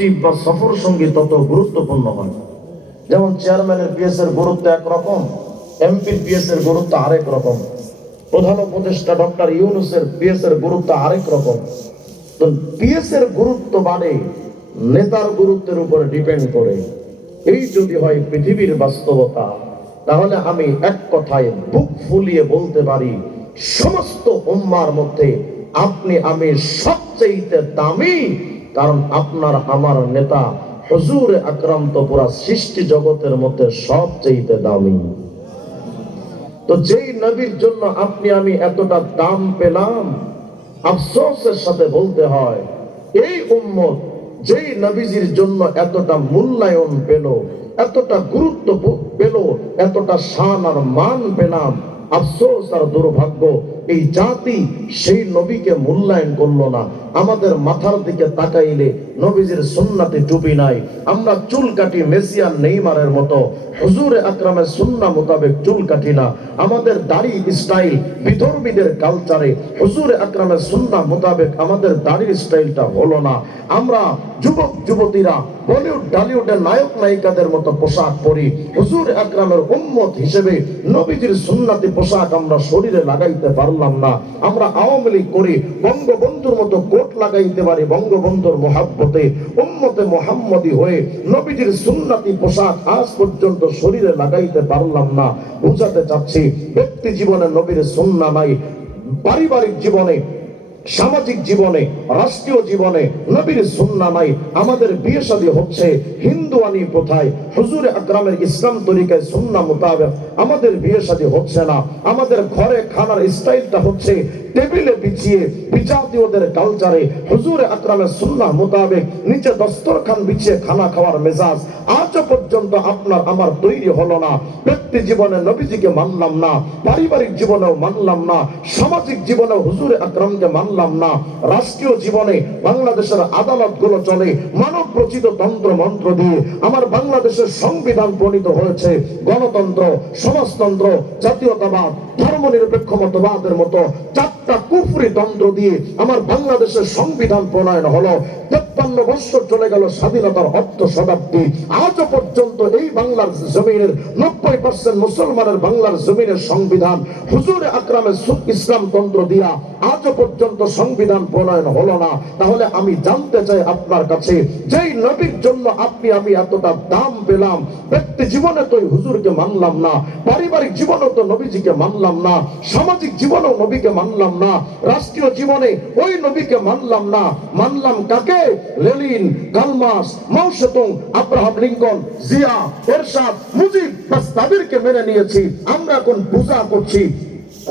সচিব বা সফর সঙ্গী তত গুরুত্বপূর্ণ হয়। যেমন চেয়ারম্যানের পিএস এর গুরুত্ব একরকম, এমপির পিএস এর গুরুত্ব আরেক রকম, প্রধান উপদেষ্টা ডক্টর ইউনূসের পিএস এর গুরুত্ব আরেক রকম। তো পিএস এর গুরুত্ব বাড়ে নেতার গুরুত্বের উপরে ডিপেন্ড করে। এই যদি হয় পৃথিবীর বাস্তবতা, তাহলে আমি এক কথায় বুক ফুলিয়ে বলতে পারি, সমস্ত উম্মার মধ্যে আপনি আমি সবচেয়ে দামি। কারণ আপনার আমার নেতা হুজুর আকরাম তো পুরা সৃষ্টি জগতের মধ্যে সবচেয়ে দামি। তো যেই নবীর জন্য আপনি আমি এতটা দাম পেলাম, আফসোসের সাথে বলতে হয় এই উম্মত যেই নবীজির জন্য এতটা মূল্যায়ন পেল, এতটা গুরুত্ব পেল, এতটা শান আর মান পেলাম, আফসোস আর দুর্ভাগ্য এই জাতি সেই নবীকে মূল্যায়ন করলো না। আমাদের মাথার দিকে তাকাইলে নবীজির সুন্নাতে টুপি নাই, আমরা চুল কাটি মেসি আর নেইমারের মতো, হুজুর আকরামের সুন্নাহ মোতাবেক চুল কাটি না। আমাদের দাড়ি স্টাইল বিধর্মীদের কালচারে হুজুর আকরামের সুন্নাহ মোতাবেক আমাদের দাড়ির স্টাইলটা হলো না। আমরা যুবক যুবতীরা বলিউড টলিউডের নায়ক নায়িকাদের মতো পোশাক পরি, হুজুর আকরামের উম্মত হিসেবে নবীজির সুন্নাতি পোশাক আমরা শরীরে লাগাইতে পারলাম না। আমরা আওয়ামী লীগ করি, বঙ্গবন্ধুর মতো কোট লাগাইতে পারি বঙ্গবন্ধুর মোহাব্বতে, উম্মতে মুহাম্মদী হয়ে নবীজির সুন্নাতি পোশাক আজ পর্যন্ত শরীরে লাগাইতে পারলাম না। বুঝাতে চাচ্ছি ব্যক্তি জীবনে নবীর সুন্নাহ নাই, পারিবারিক জীবনে, সামাজিক জীবনে, রাষ্ট্রীয় জীবনে নবীর সুন্নাহ নাই। আমাদের বিয়ে শাদী হচ্ছে হিন্দুয়ানি প্রথায়, হুজুর আকরামের ইসলাম তরিকায় সুন্নাহ মোতাবেক আমাদের বিয়ে শাদী হচ্ছে না। আমাদের ঘরে খানার স্টাইলটা হচ্ছে টেবিলে বিছিয়ে বিজাতীয়দের কালচারে, হুজুর আকরামের সুন্নাহ মোতাবেক নিচে দস্তরখান বিছিয়ে খানা খাওয়ার মেজাজ আজও পর্যন্ত আপনার আমার তৈরি হলো না। ব্যক্তি জীবনে নবীজিকে মানলাম না, পারিবারিক জীবনেও মানলাম না, সামাজিক জীবনেও হুজুর আকরামকে মানলাম না। রাষ্ট্রীয় জীবনে বাংলাদেশের আদালত গুলো চলে মানব রচিত তন্ত্র মন্ত্র দিয়ে। আমার বাংলাদেশের সংবিধান প্রণীত হয়েছে গণতন্ত্র, সমাজতন্ত্র, জাতীয়তাবাদ, ধর্মনিরপেক্ষ মতবাদের মতো চারটা কুফরি তন্ত্র দিয়ে আমার বাংলাদেশের সংবিধান প্রণয়ন হলো। 53 বছর চলে গেল স্বাধীনতার অর্ধ শতাব্দী, আজও পর্যন্ত এই বাংলার জমিনের 90% মুসলমানের বাংলার জমিনের সংবিধান হুজুর আকরামের ইসলাম তন্ত্র দিয়া আজও পর্যন্ত সংবিধান প্রণয়ন হলো না। তাহলে আমি জানতে চাই আপনার কাছে, যেই নবীর জন্য আপনি আমি এতটা দাম পেলাম, ব্যক্তি জীবনে তো হুজুরকে মানলাম না, পারিবারিক জীবনে তো নবীজিকে মানলাম না, সামাজিক জীবনেও নবীকে মানলাম না, রাষ্ট্রীয় জীবনে ওই নবীকে মানলাম না। মানলাম কাকে? লেনিন, কার্ল মার্কস, মাও সেতুং, আব্রাহাম লিঙ্কন, জিয়া, এরশাদ, মুজিব, বাস তাদেরকে মেনে নিয়েছি। আমরা এখন পূজা করছি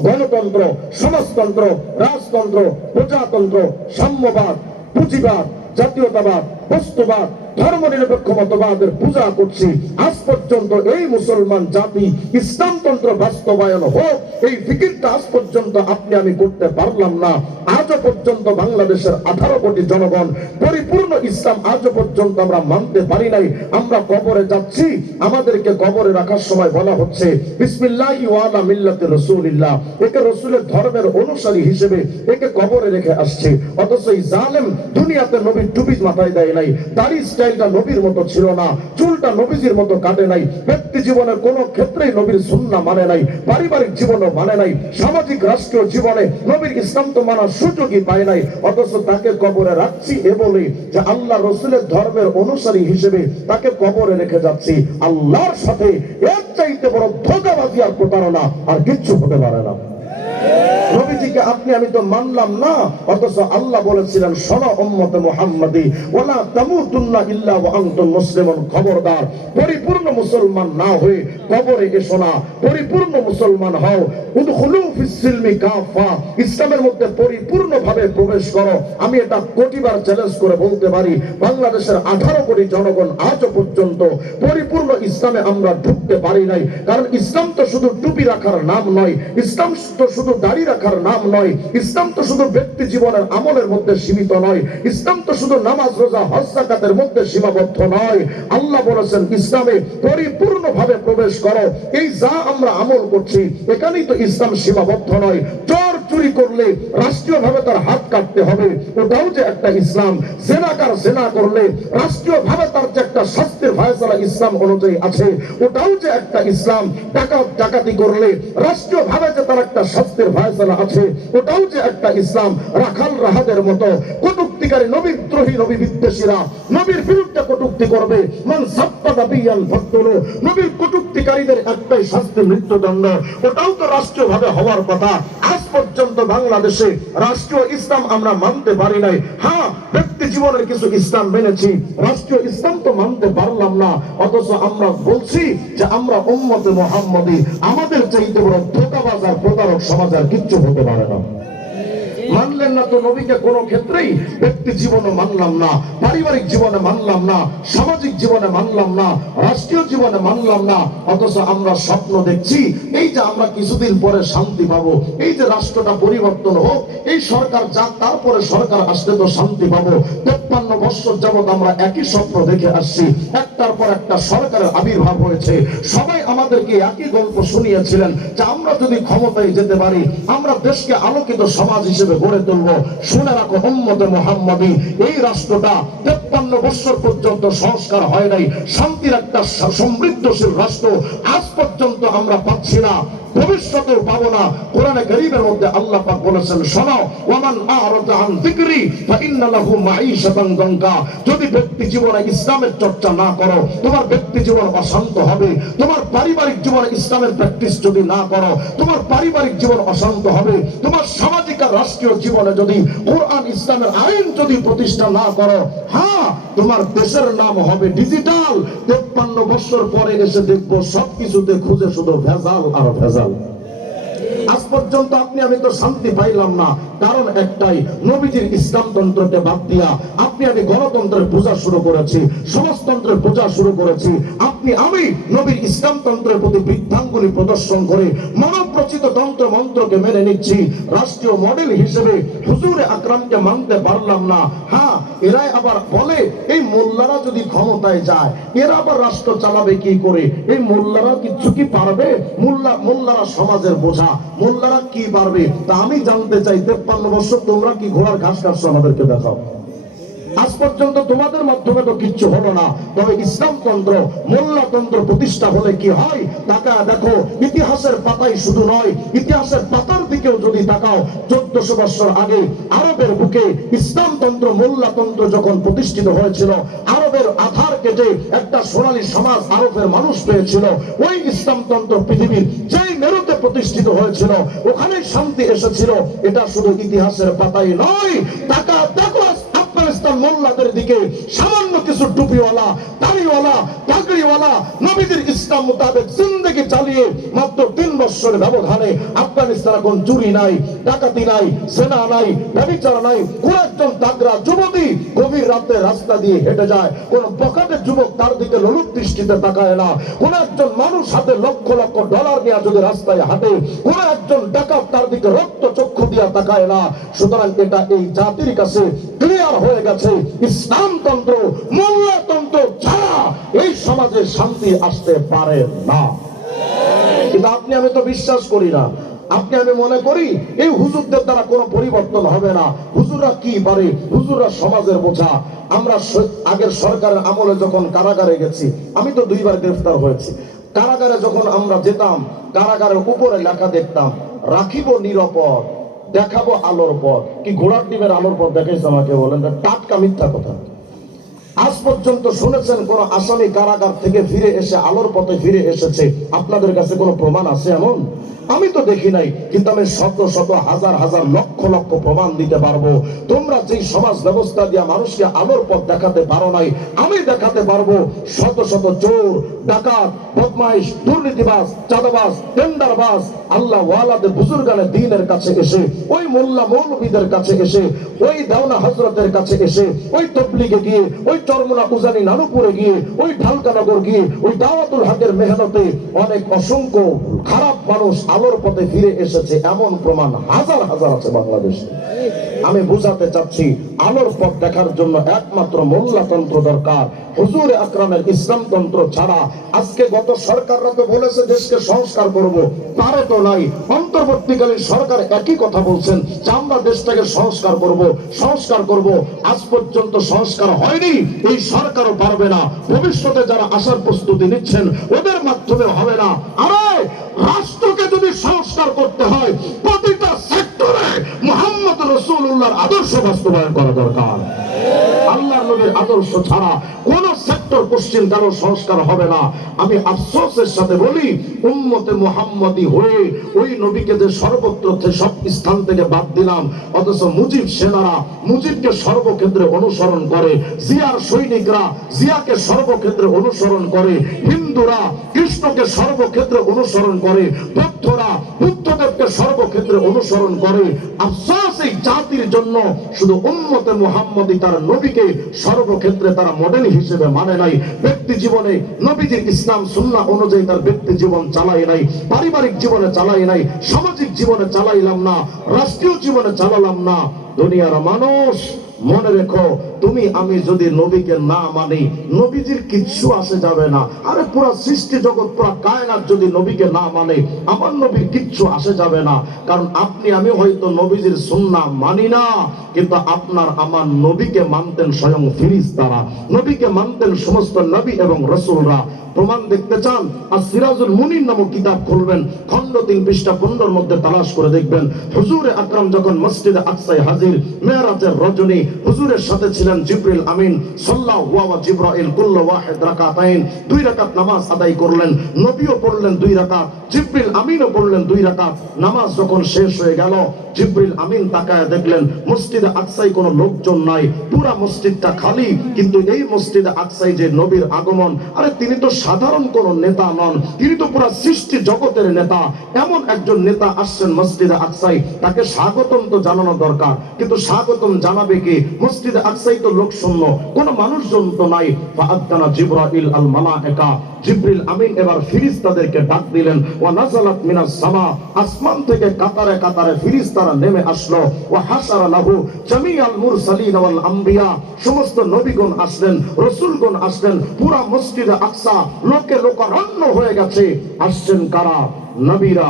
গণতন্ত্র, সমাজতন্ত্র, রাজতন্ত্র, প্রজাতন্ত্র, সাম্যবাদ, পুঁজিবাদ, জাতীয়তাবাদ, বস্তুবাদ, ধর্মনিরপেক্ষ মতবাদের পূজা করছি। আজ পর্যন্ত এই মুসলমান জাতি ইসলামতন্ত্র বাস্তবায়ন হোক, এই ফিকিরটা আজ পর্যন্ত আপনি আমি করতে পারলাম না। আজও পর্যন্ত বাংলাদেশের 18 কোটি জনগণ পরিপূর্ণ ইসলাম আজও পর্যন্ত আমরা মানতে পারি নাই। আমরা কবরে যাচ্ছি, আমাদেরকে কবরে রাখার সময় বলা হচ্ছে বিসমিল্লাহি ওয়া আলা মিল্লাতি রাসূলিল্লাহ, একে রাসূলের ধর্মের অনুসারী হিসেবে একে কবরে রেখে আসছে। অথচ এই জালেম দুনিয়াতে নবীর টুপি মাথায় দেয় নাই, দাড়ি স্টাইলটা নবীর মতো ছিল না, চুলটা নবীজির মতো কাটে নাই, ব্যক্তি জীবনের কোন ক্ষেত্রেই নবীর সুন্নাহ মানে নাই, পারিবারিক জীবনও মানে নাই, সামাজিক রাষ্ট্রীয় জীবনে নবীর ইসলাম তো মানার সুযোগই পায় নাই। অথচ তাকে কবরে রাখছি এ বলে যে আল্লাহ রসুলের ধর্মের অনুসারী হিসেবে তাকে কবরে রেখে যাচ্ছি। আল্লাহর সাথে এর চাইতে বড় ধোঁকাবাজি আর প্রতারণা আর কিচ্ছু হতে পারে না। নবীজিকে আপনি আমি তো মানলাম না, অথচ আল্লাহ বলেছিলেন শোনো উম্মতে মুহাম্মাদি ওয়ালা তামুতুন্না ইল্লা ওয়া আনতুম মুসলিমুন, খবরদার পরিপূর্ণ মুসলমান না হয়ে কবরে এসো না, পরিপূর্ণ মুসলমান হও। উদখুলু ফিস সিলমি কাফা, ইসলামের মধ্যে পরিপূর্ণভাবে প্রবেশ করো। আমি এটা কোটিবার চ্যালেঞ্জ করে বলতে পারি, বাংলাদেশের 18 কোটি জনগণ আজও পর্যন্ত পরিপূর্ণ ইসলামে আমরা ঢুকতে পারি নাই। কারণ ইসলাম তো শুধু টুপি রাখার নাম নয়, ইসলাম তো শুধু দাড়ি রাখার নাম নয়, ইসলাম তো শুধু ব্যক্তি জীবনের আমলের মধ্যে সীমিত নয়, ইসলাম তো শুধু নামাজ রোজা হজ যাকাতের মধ্যে সীমাবদ্ধ নয়। আল্লাহ বলেছেন ইসলামে পরিপূর্ণভাবে প্রবেশ করো। এই যা আমরা আমল করছি এখানেই তো ইসলাম সীমাবদ্ধ নয়। চোর চুরি করলে রাষ্ট্রীয়ভাবে তার হাত কাটতে হবে, ওটাও যে একটা ইসলাম। জেনাকার জেনা করলে রাষ্ট্রীয়ভাবে তার যে একটা শাস্তির ফয়সালা ইসলাম অনুযায়ী আছে, ওটাও যে একটা ইসলাম। ডাকাত ডাকাতি করলে রাষ্ট্রীয়ভাবে যে তার একটা শাস্তির ফয়সালা আছে, ওটাও যে একটা ইসলাম। রাখাল রাহাদের মতো কটুক্তিকারী, নবীদ্রোহী, নবী বিদ্বেষীরা নবীর বিরুদ্ধে কটুক্তি করবে, মান সাব্বা নাবিয়ান ফাকতুলু, নবীর কটুক্তিকারীদের একটাই শাস্তি, মৃত্যুদণ্ড। ওটাও তো রাষ্ট্রীয়ভাবে হওয়ার কথা। আজ পর্যন্ত বাংলাদেশে রাষ্ট্রীয় ইসলাম আমরা মানতে পারি নাই। হ্যাঁ, ব্যক্তি জীবনের কিছু ইসলাম মেনেছি, রাষ্ট্রীয় ইসলাম তো মানতে পারলাম না। অথচ আমরা বলছি যে আমরা উম্মতে মুহাম্মদী, আমাদের চাইতে বড় ধোঁকাবাজ আর প্রতারক সমাজ আর কিচ্ছু হতে পারে না। মানলেন না তো নবীকে কোনো ক্ষেত্রেই, ব্যক্তি জীবনে মানলাম না, পারিবারিক জীবনে মানলাম না, সামাজিক জীবনে মানলাম না, রাষ্ট্রীয় জীবনে মানলাম না। অথচ আমরা স্বপ্ন দেখছি এই যে আমরা কিছুদিন পরে শান্তি পাবো, এই যে রাষ্ট্রটা পরিবর্তন হোক, এই সরকার যাক, তারপরে সরকার আসলে তো শান্তি পাবো। 53 বছর যাবত আমরা একই স্বপ্ন দেখে আসছি, একটার পর একটা সরকারের আবির্ভাব হয়েছে। সবাই আমাদেরকে একই গল্প শুনিয়েছিলেন যে আমরা যদি ক্ষমতায় যেতে পারি, আমরা দেশকে আলোকিত সমাজ হিসেবে গড়ে তুলবো। শুনে রাখো উম্মতে মুহাম্মাদী, এই রাষ্ট্রটা 53 বছর পর্যন্ত সংস্কার হয় নাই। শান্তির একটা সমৃদ্ধশীল রাষ্ট্র আজ পর্যন্ত আমরা পাচ্ছি না, ভবিষ্যতেও পাবো না। কোরআনে কারীমের মধ্যে আল্লাহ পাক বলেছেন, শোনো, ওয়ামান আ'রাদা আন যিকরি ফাইন্না লাহু মাঈশাতান দানকা। যদি ব্যক্তি জীবনে ইসলামের চর্চা না করো, তোমার ব্যক্তি জীবন অশান্ত হবে। তোমার পারিবারিক জীবনে ইসলামের প্র্যাকটিস যদি না করো, তোমার পারিবারিক জীবন অশান্ত হবে। তোমার সামাজিক আর রাষ্ট্রীয় জীবনে যদি কোরআন ইসলামের আইন যদি প্রতিষ্ঠা না করো, হ্যাঁ, তোমার দেশের নাম হবে ডিজিটাল। 53 বছর পরে এসে দেখবো সবকিছুতে খুঁজে শুধু ভেজাল আর ভেজাল। আজ পর্যন্ত আপনি আমি তো শান্তি পাইলাম না, কারণ একটাই, নবীজির ইসলামতন্ত্রকে বাদ দিয়া আপনি আমি গণতন্ত্রের পূজা শুরু করেছি, সমাজতন্ত্রের পূজা শুরু করেছি। আপনি আমি নবীর ইসলামতন্ত্রের প্রতি বৃদ্ধাঙ্গুলি প্রদর্শন করে মানবরচিত তন্ত্র মন্ত্রকে মেনে নিচ্ছি রাষ্ট্রীয় মডেল হিসেবে। হুজুরে আকরামকে মানতে পারলাম না। হ্যাঁ, এরাই আবার বলে এই মোল্লারা যদি ক্ষমতায় যায়, এরা আবার রাষ্ট্র চালাবে কি করে? এই মোল্লারা কিচ্ছু কি পারবে? মোল্লারা সমাজের বোঝা, মোল্লারা কি পারবে? তা আমি জানতে চাই, 53 বছর তোমরা কি ঘোড়ার ঘাস কাটছো? আমাদেরকে দেখাও। আজ পর্যন্ত তোমাদের মাধ্যমে তো কিচ্ছু হলো না। তবে ইসলামতন্ত্র, মোল্লাতন্ত্র প্রতিষ্ঠা হলে কি হয় তাকা দেখো। ইতিহাসের পাতাই শুধু নয়, ইতিহাসের পাতার দিকেও যদি তাকাও, 1400 বছর আগে আরবের বুকে ইসলামতন্ত্র, মোল্লাতন্ত্র যখন প্রতিষ্ঠিত হয়েছিল, আরবের আধার কেটে একটা সোনালী সমাজ আরবের মানুষ পেয়েছিল। ওই ইসলামতন্ত্র পৃথিবীর যেই মেরুতে প্রতিষ্ঠিত হয়েছিল, ওখানেই শান্তি এসেছিল। এটা শুধু ইতিহাসের পাতাই নয়, তাকা দেখো আফগানিস্তান মোল্লাদের দিকে সামান্য কিছু টুপিওয়ালা, দাড়িওয়ালা, পাগড়িওয়ালা নবীদের ইসলাম মোতাবেক জিন্দেগি চালিয়ে মাত্র 3 বছরের ব্যবধানে আফগানিস্তান এখন চুরি নাই, ডাকাতি নাই, সেনা নাই, ব্যভিচার নাই। কোন একজন তাগড়া যুবতী গভীর রাতে রাস্তা দিয়ে হেঁটে যায়, কোন বখাটের যুবক তার দিকে লোলুপ দৃষ্টিতে তাকায় না। কোন একজন মানুষ হাতে লক্ষ লক্ষ ডলার নিয়ে যদি রাস্তায় হাঁটে, কোন একজন ডাকাত তার দিকে রক্ত চক্ষু দিয়া তাকায় না। সুতরাং এটা এই জাতির কাছে ক্লিয়ার হয়ে গেছে, ইসলামতন্ত্র, মোল্লাতন্ত্র ছাড়া এই সমাজে শান্তি আসতে পারে না। কিন্তু আপনি আমি তো বিশ্বাস করি না। আপনি আমি মনে করি এই হুজুরদের দ্বারা কোনো পরিবর্তন হবে না। হুজুররা কি পারে? হুজুররা সমাজের বোঝা। আমরা আগের সরকারের আমলে যখন কারাগারে গেছি, আমি তো 2 বার গ্রেফতার হয়েছি। কারাগারে যখন আমরা যেতাম, কারাগারের উপরে লেখা দেখতাম, রাখিব নিরাপদ, দেখাবো আলোর পথ। কি ঘোড়ার ডিমের আলোর পথ দেখাইছে আমাকে? বলেন, টাটকা মিথ্যা কথা। আজ পর্যন্ত শুনেছেন কোন আসামি কারাগার থেকে ফিরে এসে আলোর পথে ফিরে এসেছে? আপনাদের কাছে কোনো প্রমাণ আছে এমন? আমি তো দেখি নাই, কিন্তু আমি শত শত হাজার হাজার লক্ষ লক্ষ প্রমাণ দিতে পারবো। তোমরা যেই সমাজ ব্যবস্থা দিয়া মানুষকে আলোর পথ দেখাতে পারো নাই, আমি দেখাতে পারবো। শত শত চোর, ডাকাত, বদমাইশ, দুর্নীতিবাজ, চাঁদাবাজ, টেন্ডারবাজ আল্লাহ ওয়ালাদের বুজুর্গানে দ্বীনের কাছে এসে, ওই মোল্লা মৌলবীদের কাছে এসে, ওই দেওনা হযরতের কাছে এসে, ওই তবলিগে গিয়ে, ওই চরমুনা উজানি নানুপুরে গিয়ে, ওই ঢালকানগর গিয়ে, ওই দাওয়াতুল হকের মেহনতে অনেক অসংখ্য খারাপ মানুষ আলোর পথে ফিরে এসেছে এমন প্রমাণ হাজার হাজার আছে বাংলাদেশে। আমি বুঝাতে চাচ্ছি, আলোর পথ দেখার জন্য একমাত্র মোল্লাতন্ত্র দরকার। হুজুর আকরামের ইসলামতন্ত্র ছাড়া আজকে গত সরকাররা তো বলেছে দেশকে সংস্কার করব, পারে তো নাই। অন্তর্বর্তীকালীন সরকার একই কথা বলছেন যে আমরা দেশটাকে সংস্কার করব, সংস্কার করব। আজ পর্যন্ত সংস্কার হয়নি, এই সরকারও পারবে না। ভবিষ্যতে যারা আসার প্রস্তুতি নিচ্ছেন ওদের মাধ্যমে হবে না। আরে রাষ্ট্রকে যদি সংস্কার করতে হয়, প্রতিটা সেক্টরে মুহাম্মদ রাসূলুল্লাহর আদর্শ বাস্তবায়ন করা দরকার। আল্লাহর নবীর আদর্শ ছাড়া কোন সেক্টর পশ্চিম কালো সংস্কার হবে না। আমি আফসোসের সাথে বলি, উম্মতে মুহাম্মাদি হয়ে ওই নবীকে যে সর্বত্র সব স্থান থেকে বাদ দিলাম, অথচ মুজিব সেনারা মুজিবকে সর্বক্ষেত্রে অনুসরণ করে, জিয়ার সৈনিকরা জিয়াকে সর্বক্ষেত্রে অনুসরণ করে, হিন্দুরা কৃষ্ণকে সর্বক্ষেত্রে অনুসরণ করে, বৌদ্ধরা বুদ্ধদেবকে সর্বক্ষেত্রে অনুসরণ করে। আফসোস এই জাতির জন্য, শুধু উম্মতে মুহাম্মাদি তার নবীকে সর্বক্ষেত্রে তারা মডেল হিসেবে মানে নাই। ব্যক্তি জীবনে নবীজির ইসলাম সুন্নাহ অনুযায়ী তার ব্যক্তি জীবন চালাই নাই, পারিবারিক জীবনে চালাই নাই, সামাজিক জীবনে চালাইলাম না, রাষ্ট্রীয় জীবনে চালালাম না। দুনিয়ার মানুষ মনে রেখো, তুমি আমি যদি নবীকে না মানি, নবীজির কিচ্ছু আসে যাবে না। আরে পুরা সৃষ্টি জগৎ, পুরা কায়নাত যদি নবীকে না মানে, আমার নবীর কিচ্ছু আসে যাবে না। কারণ আপনি আমি হয়তো নবীজির সুন্নাহ মানি না, কিন্তু আপনার আমার নবীকে মানতেন স্বয়ং ফেরেশতারা, নবীকে মানতেন সমস্ত নবী এবং রাসূলরা। প্রমাণ দেখতে চান? আর সিরাজুল মুনির নামক কিতাব খুলবেন, খণ্ড 3 পৃষ্ঠা 15 মধ্যে তালাশ করে দেখবেন। হুজুরে আকরাম যখন মসজিদে আকসায় হাজির, মেরাজের রজনী, হুজুরের সাথে ছিলেন জিবরিল আমিন সাল্লাল্লাহু ওয়া জিবরাইল কুল্লু ওয়াহিদ রাকাতাইন, 2 রাকাত নামাজ আদায় করলেন। নবীও পড়লেন 2 রাকাত, জিবরিল আমিনও পড়লেন 2 রাকাত। নামাজ যখন শেষ হয়ে গেল, জিবরিল আমিন তাকায় দেখলেন মসজিদে আকসায় কোনো লোকজন নাই, পুরা মসজিদটা খালি। কিন্তু এই মসজিদে আকসায় যে নবীর আগমন, আরে তিনি তো সাধারণ কোন নেতা নন, তিনি তো পুরা সৃষ্টি জগতের নেতা। এমন একজন নেতা আসছেন মসজিদে আকসায়, তাকে স্বাগতম তো জানানো দরকার, কিন্তু স্বাগতম জানাবে কি? মসজিদে আকসায় তো লোক শূন্য, কোন মানুষজন তো নাই। ফাআযানা জিবরাইল আল মালায়েকা, জিবরিল আমিন এবার ফেরেশতাদেরকে ডাক দিলেন। ওয়া নাযালাত মিনাস সামা, আসমান থেকে কাতারে কাতারে ফেরেশতারা নেমে আসলো। ওয়া হাসারা লাহু জামিআল মুরসালিন ওয়াল আম্বিয়া, সমস্ত নবীগণ আসলেন, রাসূলগণ আসলেন। পুরা মসজিদে আকসা লোকে লোকারণ্য হয়ে গেছে। আসছেন কারা? নবীরা,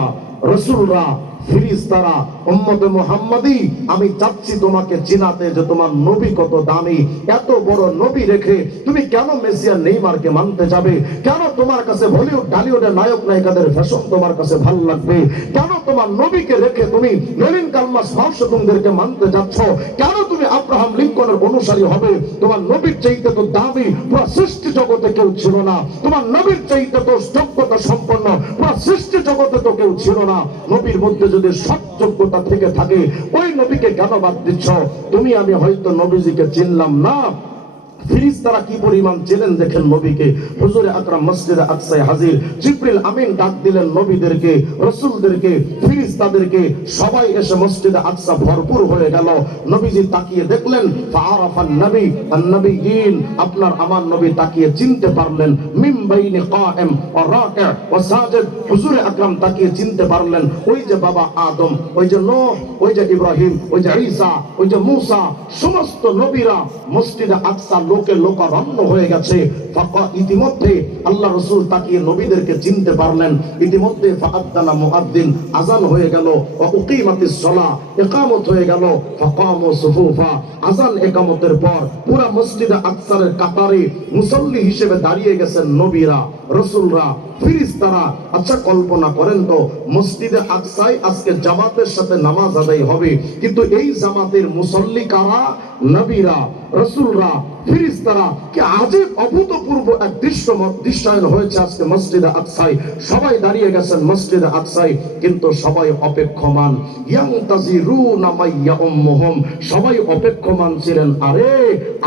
রাসূলরা, ফেরেশতারা, উম্মতে মুহাম্মাদি। আমি চাচ্ছি তোমাকে চিনাতে যে তোমার নবী কত দামি। এত বড় নবী রেখে তুমি কেন মেসিয়া নেইমারকে মানতে যাবে? কেন তোমার কাছে বলিউড ঢালিউডের নায়ক নায়িকাদের ফ্যাশন তোমার কাছে ভালো লাগবে? কেন তোমার নবীকে রেখে তুমি লেনিন কালমাস মাও সেতুংদেরকে মানতে যাচ্ছ? কেন তুমি আব্রাহাম লিঙ্কনের অনুসারী হবে? তোমার নবীর চাইতে তো দামি পুরো সৃষ্টি জগতে কেউ ছিল না। তোমার নবীর চাইতে তো যোগ্যতা সম্পন্ন পুরো সৃষ্টি জগতে তো কেউ ছিল না। নবীর মধ্যে যদি সৎ যোগ্যতা থেকে থাকে, ওই নবীকে কেন বাদ দিচ্ছ? তুমি আমি হয়তো নবীজিকে চিনলাম না, ফেরেশতারা কি পরিমাণ ছিলেন দেখেন নবীকে। হুজুরে আকরাম মসজিদে আকসায় হাজির, জিবরিল আমিন ডাক দিলেন নবীদেরকে, রাসূলদেরকে, ফেরেশতাদেরকে, সবাই এসে মসজিদে আকসা ভরপুর হয়ে গেল। নবীজি তাকিয়ে দেখলেন, ফাআরাফান নবী আন-নবিয়্যিন, আপনার আমার নবী তাকিয়ে চিনতে পারলেন। মিন বাইনি কায়েম ওয়া রাকি' ওয়া সাজিদ, হুজুরে আকরাম তাকিয়ে চিনতে পারলেন ওই যে বাবা আদম, ওই যে নূহ, ওই যে ইব্রাহিম, ওই যে ঈসা, ওই যে মূসা, সমস্ত নবীরা মসজিদে আকসা লোকে লোকারণ্য হয়ে গেছে। ইতিমধ্যে আল্লাহ রাসূল তাকিয়ে নবীদেরকে চিনতে পারলেন। ইতিমধ্যে ফাআযানা মুআদ্দিন, আযান হয়ে গেল। ওয়া উকিমাতিস সালাহ, ইকামত হয়ে গেল। ফাকামু সুফুফা, আযান ইকামতের পর পুরা মসজিদে আকসার কাতারে মুসল্লি হিসেবে দাঁড়িয়ে গেছেন নবীরা, রাসূলরা, ফেরেশতারা। আচ্ছা কল্পনা করেন তো, মসজিদে আকসায় আজকে জামাতের সাথে নামাজ আদায় হবে, কিন্তু এই জামাতের মুসল্লি কারা? নবীরা, রাসূলরা, ফেরেশতারা। কি আজীব অভূতপূর্ব এক দৃশ্যায়ন হয়েছে আজকে মসজিদে আকসায়। সবাই দাঁড়িয়ে গেছেন মসজিদে আকসায়, কিন্তু সবাই অপেক্ষমান। ইয়ান্তাজিরুনা মাইয়া উম্মুহুম, সবাই অপেক্ষমান ছিলেন। আরে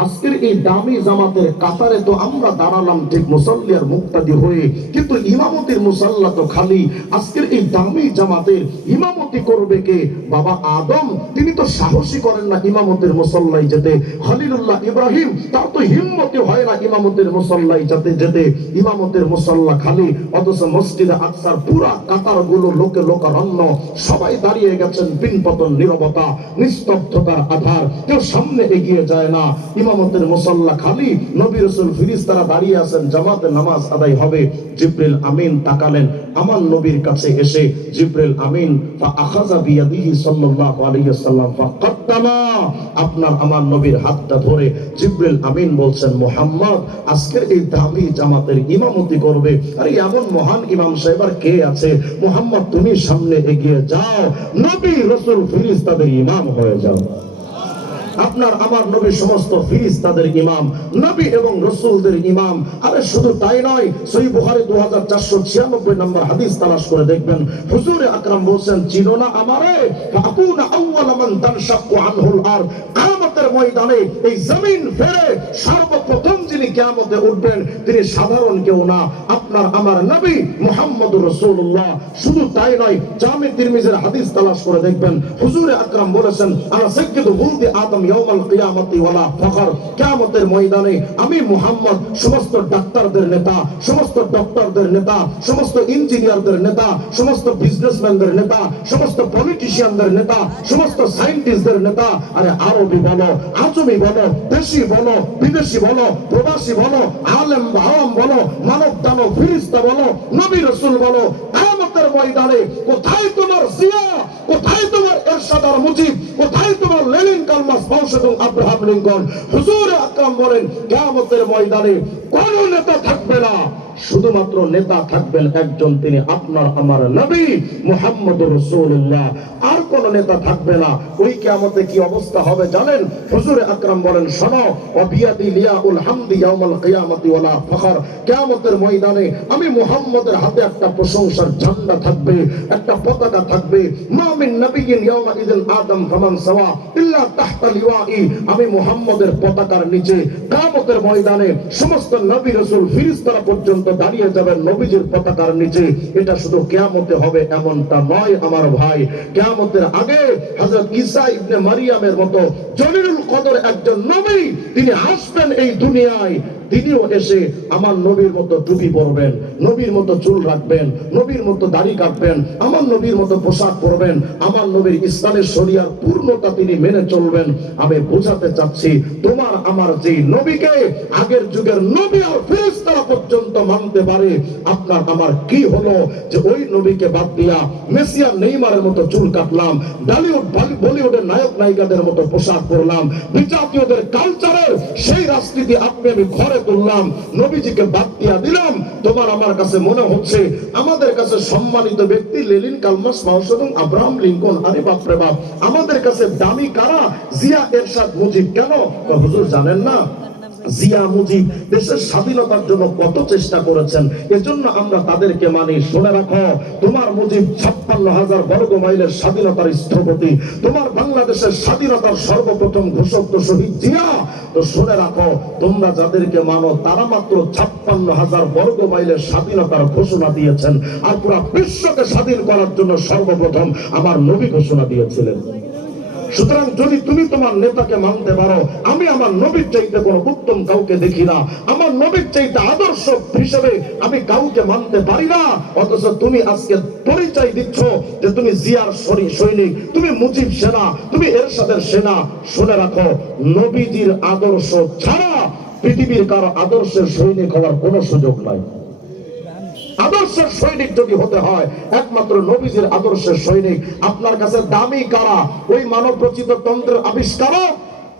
আজকের এই দামি জামাতের কাতারে তো আমরা দাঁড়ালাম ঠিক মুসল্লি আর মুক্তাদি হয়ে, কিন্তু ইমামতির মুসাল্লা তো খালি। আজকের এই দামি জামাতের ইমামতি করবে কে? বাবা আদম, তিনি তো সাহসী করেন না ইমামতের মুসল্লায় যেতে। খলিলুল্লাহ ইব্রাহিম, তার তো হিম্মতি হয় না ইমামতের মুসল্লায় যেতে। ইমামতের মুসল্লা খালি, অথচ মসজিদে আকসার পুরা কাতার গুলো লোকে লোকারণ্য, সবাই দাঁড়িয়ে গেছেন, পিনপতন নীরবতা, নিস্তব্ধতার আধার, কেউ সামনে এগিয়ে যায় না। ইমামতের মুসল্লা খালি, নবী রাসূল ফেরেশতারা দাঁড়িয়ে আছেন, জামাতে নামাজ আদায় হবে। জিবরিল আমিন তাকালেন আমার নবীর কাছে এসে, জিবরিল আমিন ফাআখাযা বিয়াদিহি সাল্লাল্লাহু আলাইহি ওয়াসাল্লাম ফাকাদ্দামা, আপনার আমার নবীর হাতটা ধরে জিবরিল আমিন বলছেন, মুহাম্মদ আজকের এই দামি জামাতের ইমামতি করবে। আরে এমন মহান ইমাম সাহেব আর কে আছে? মুহাম্মদ তুমি সামনে এগিয়ে যাও, নবী রাসূল ফেরেশতাদের ইমাম হয়ে যাও। আপনার আমার নবী সমস্ত ফেরেশতাদের ইমাম, নবী এবং রাসূলদের ইমাম। আরে শুধু তাই নয়, সহিহ বুখারী 2496 নম্বর হাদিস তালাশ করে দেখবেন, হুজুর আকরাম বলেন, চিনো না আমারে? ফাকুনা আউয়ালা মান তানশাক্কু আনহুল আরদ, কিয়ামতের ময়দানে এই জমিন ফেরে সর্বপ্রথম যিনি কিয়ামতে উঠবেন তিনি সাধারণ কেউ না, আপনার আমার নবী মুহাম্মদুর রাসূলুল্লাহ। শুধু তাই নয়, জামি তিরমিজির হাদিস তালাশ করে দেখবেন, হুজুর আকরাম বলেছেন, আনা সাইয়্যিদু ওয়ালদি আদম ইয়াউমাল কিয়ামতি ওয়ালা ফখর, কিয়ামতের ময়দানে আমি মুহাম্মদ সমস্ত ডাক্তারদের নেতা, সমস্ত ডক্টরদের নেতা, সমস্ত ইঞ্জিনিয়ারদের নেতা, সমস্ত বিজনেসম্যানদের নেতা, সমস্ত পলিটিশিয়ানদের নেতা, সমস্ত সায়েন্টিস্টদের নেতা। আরে আরবি বলো, আজমি বলো, দেশি বলো, বিদেশি বলো, প্রবাসী বলো, আলেম আওয়াম বলো, মানব দানব ফেরেশতা বলো, নবী রাসূল বলো, কিয়ামতের ময়দানে কোথায় তোমার জিয়া, কোথায় তোমার এরশাদ আর মুজিব, কোথায় তোমার লেনিন, কার্ল মার্কস, মাও সেতুং, আব্রাহাম লিঙ্কন? হুজুর আকরাম বলেন, কিয়ামতের ময়দানে কোন নেতা থাকবে না, শুধুমাত্র নেতা থাকবেন একজন, তিনি আপনার আমার নবী মুহাম্মদুর রাসূলুল্লাহ। আর কোন নেতা থাকবে না। ওই কিয়ামতে কি অবস্থা হবে জানেন? হুজুর আকরাম বলেন, শোনো, ওয়াবিয়াদি লিয়াউল হামদি ইয়াউমাল কিয়ামতি ওয়ালা ফখর, কিয়ামতের ময়দানে আমি মুহাম্মদের হাতে একটা প্রশংসার ঝান্ডা থাকবে, একটা পতাকা থাকবে। মা মিন নাবিয়্যিন ইয়াউমা ইযিন আদম ফামান সাওয়া ইল্লা তাহতা লিওয়াই, আমি মুহাম্মদের পতাকার নিচে কিয়ামতের ময়দানে সমস্ত নবী রাসূল ফেরেশতারা পর্যন্ত দাঁড়িয়ে যাবেন নবীজির পতাকার নিচে। এটা শুধু কিয়ামতে হবে এমনটা নয় আমার ভাই, কিয়ামতের আগে হযরত ঈসা ইবনে মারিয়ামের মতো জলিলুল কদর একজন নবী তিনি আসবেন এই দুনিয়ায়। তিনিও এসে আমার নবীর মতো টুপি পরবেন, নবীর মতো চুল রাখবেন, নবীর মতো দাড়ি কাটবেন, আমার নবীর মতো পোশাক পরবেন, আমার নবীর ইসলামের শরিয়ার পূর্ণতা তিনি মেনে চলবেন। আমি বোঝাতে চাচ্ছি, তোমার আমার যেই নবীকে আগের যুগের নবী আর ফেরেশতারা পর্যন্ত মানতে পারে, আপনার আমার কি হলো যে ওই নবীকে বাদ দিয়া মেসিয়া নেইমারের মতো চুল কাটলাম, বলিউডের নায়ক নায়িকাদের মতো পোশাক পরলাম, বিজাতীয়দের কালচারের সেই রাজনীতি আপনি আমি ঘরে তুললাম, নবীজিকে বাদ দিয়া দিলাম। তোমার আমার কাছে মনে হচ্ছে আমাদের কাছে সম্মানিত ব্যক্তি লেনিন, কার্ল মার্কস, মাও সেতুং, আব্রাহাম লিঙ্কন। আরে বাপ রে বাপ, আমাদের কাছে দামি কারা? জিয়া, এরশাদ, মুজিব। কেন? হুজুর জানেন না, জিয়া মুজিব দেশের স্বাধীনতার জন্য কত চেষ্টা করেছেন, এজন্য আমরা তাদেরকে মানি। শুনে রাখো, তোমার মুজিব 56,000 বর্গ মাইলের স্বাধীনতার স্থপতি, তোমার বাংলাদেশের স্বাধীনতার সর্বপ্রথম ঘোষক তো শহীদ জিয়া। তো শুনে রাখো, তোমরা যাদেরকে মানো তারা মাত্র 56,000 বর্গ মাইলের স্বাধীনতার ঘোষণা দিয়েছেন, আর পুরো বিশ্বকে স্বাধীন করার জন্য সর্বপ্রথম আমার নবী ঘোষণা দিয়েছিলেন। সুতরাং যদি তুমি তোমার নেতাকে মানতে পারো, আমি আমার নবীর চাইতে কোনো উত্তম কাউকে দেখি না, আমার নবীর চাইতে আদর্শ হিসেবে আমি কাউকে মানতে পারি না। অথচ তুমি আজকে পরিচয় দিচ্ছ যে তুমি জিয়ার সৈনিক, তুমি মুজিব সেনা, তুমি এরশাদের সেনা। শুনে রাখো, নবীজির আদর্শ ছাড়া পৃথিবীর কারো আদর্শের সৈনিক হওয়ার কোনো সুযোগ নাই। আদর্শের সৈনিক যদি হতে হয় একমাত্র নবীজির আদর্শের সৈনিক। আপনার কাছে দামি কারা? ওই মানব রচিত তন্ত্রের আবিষ্কারক।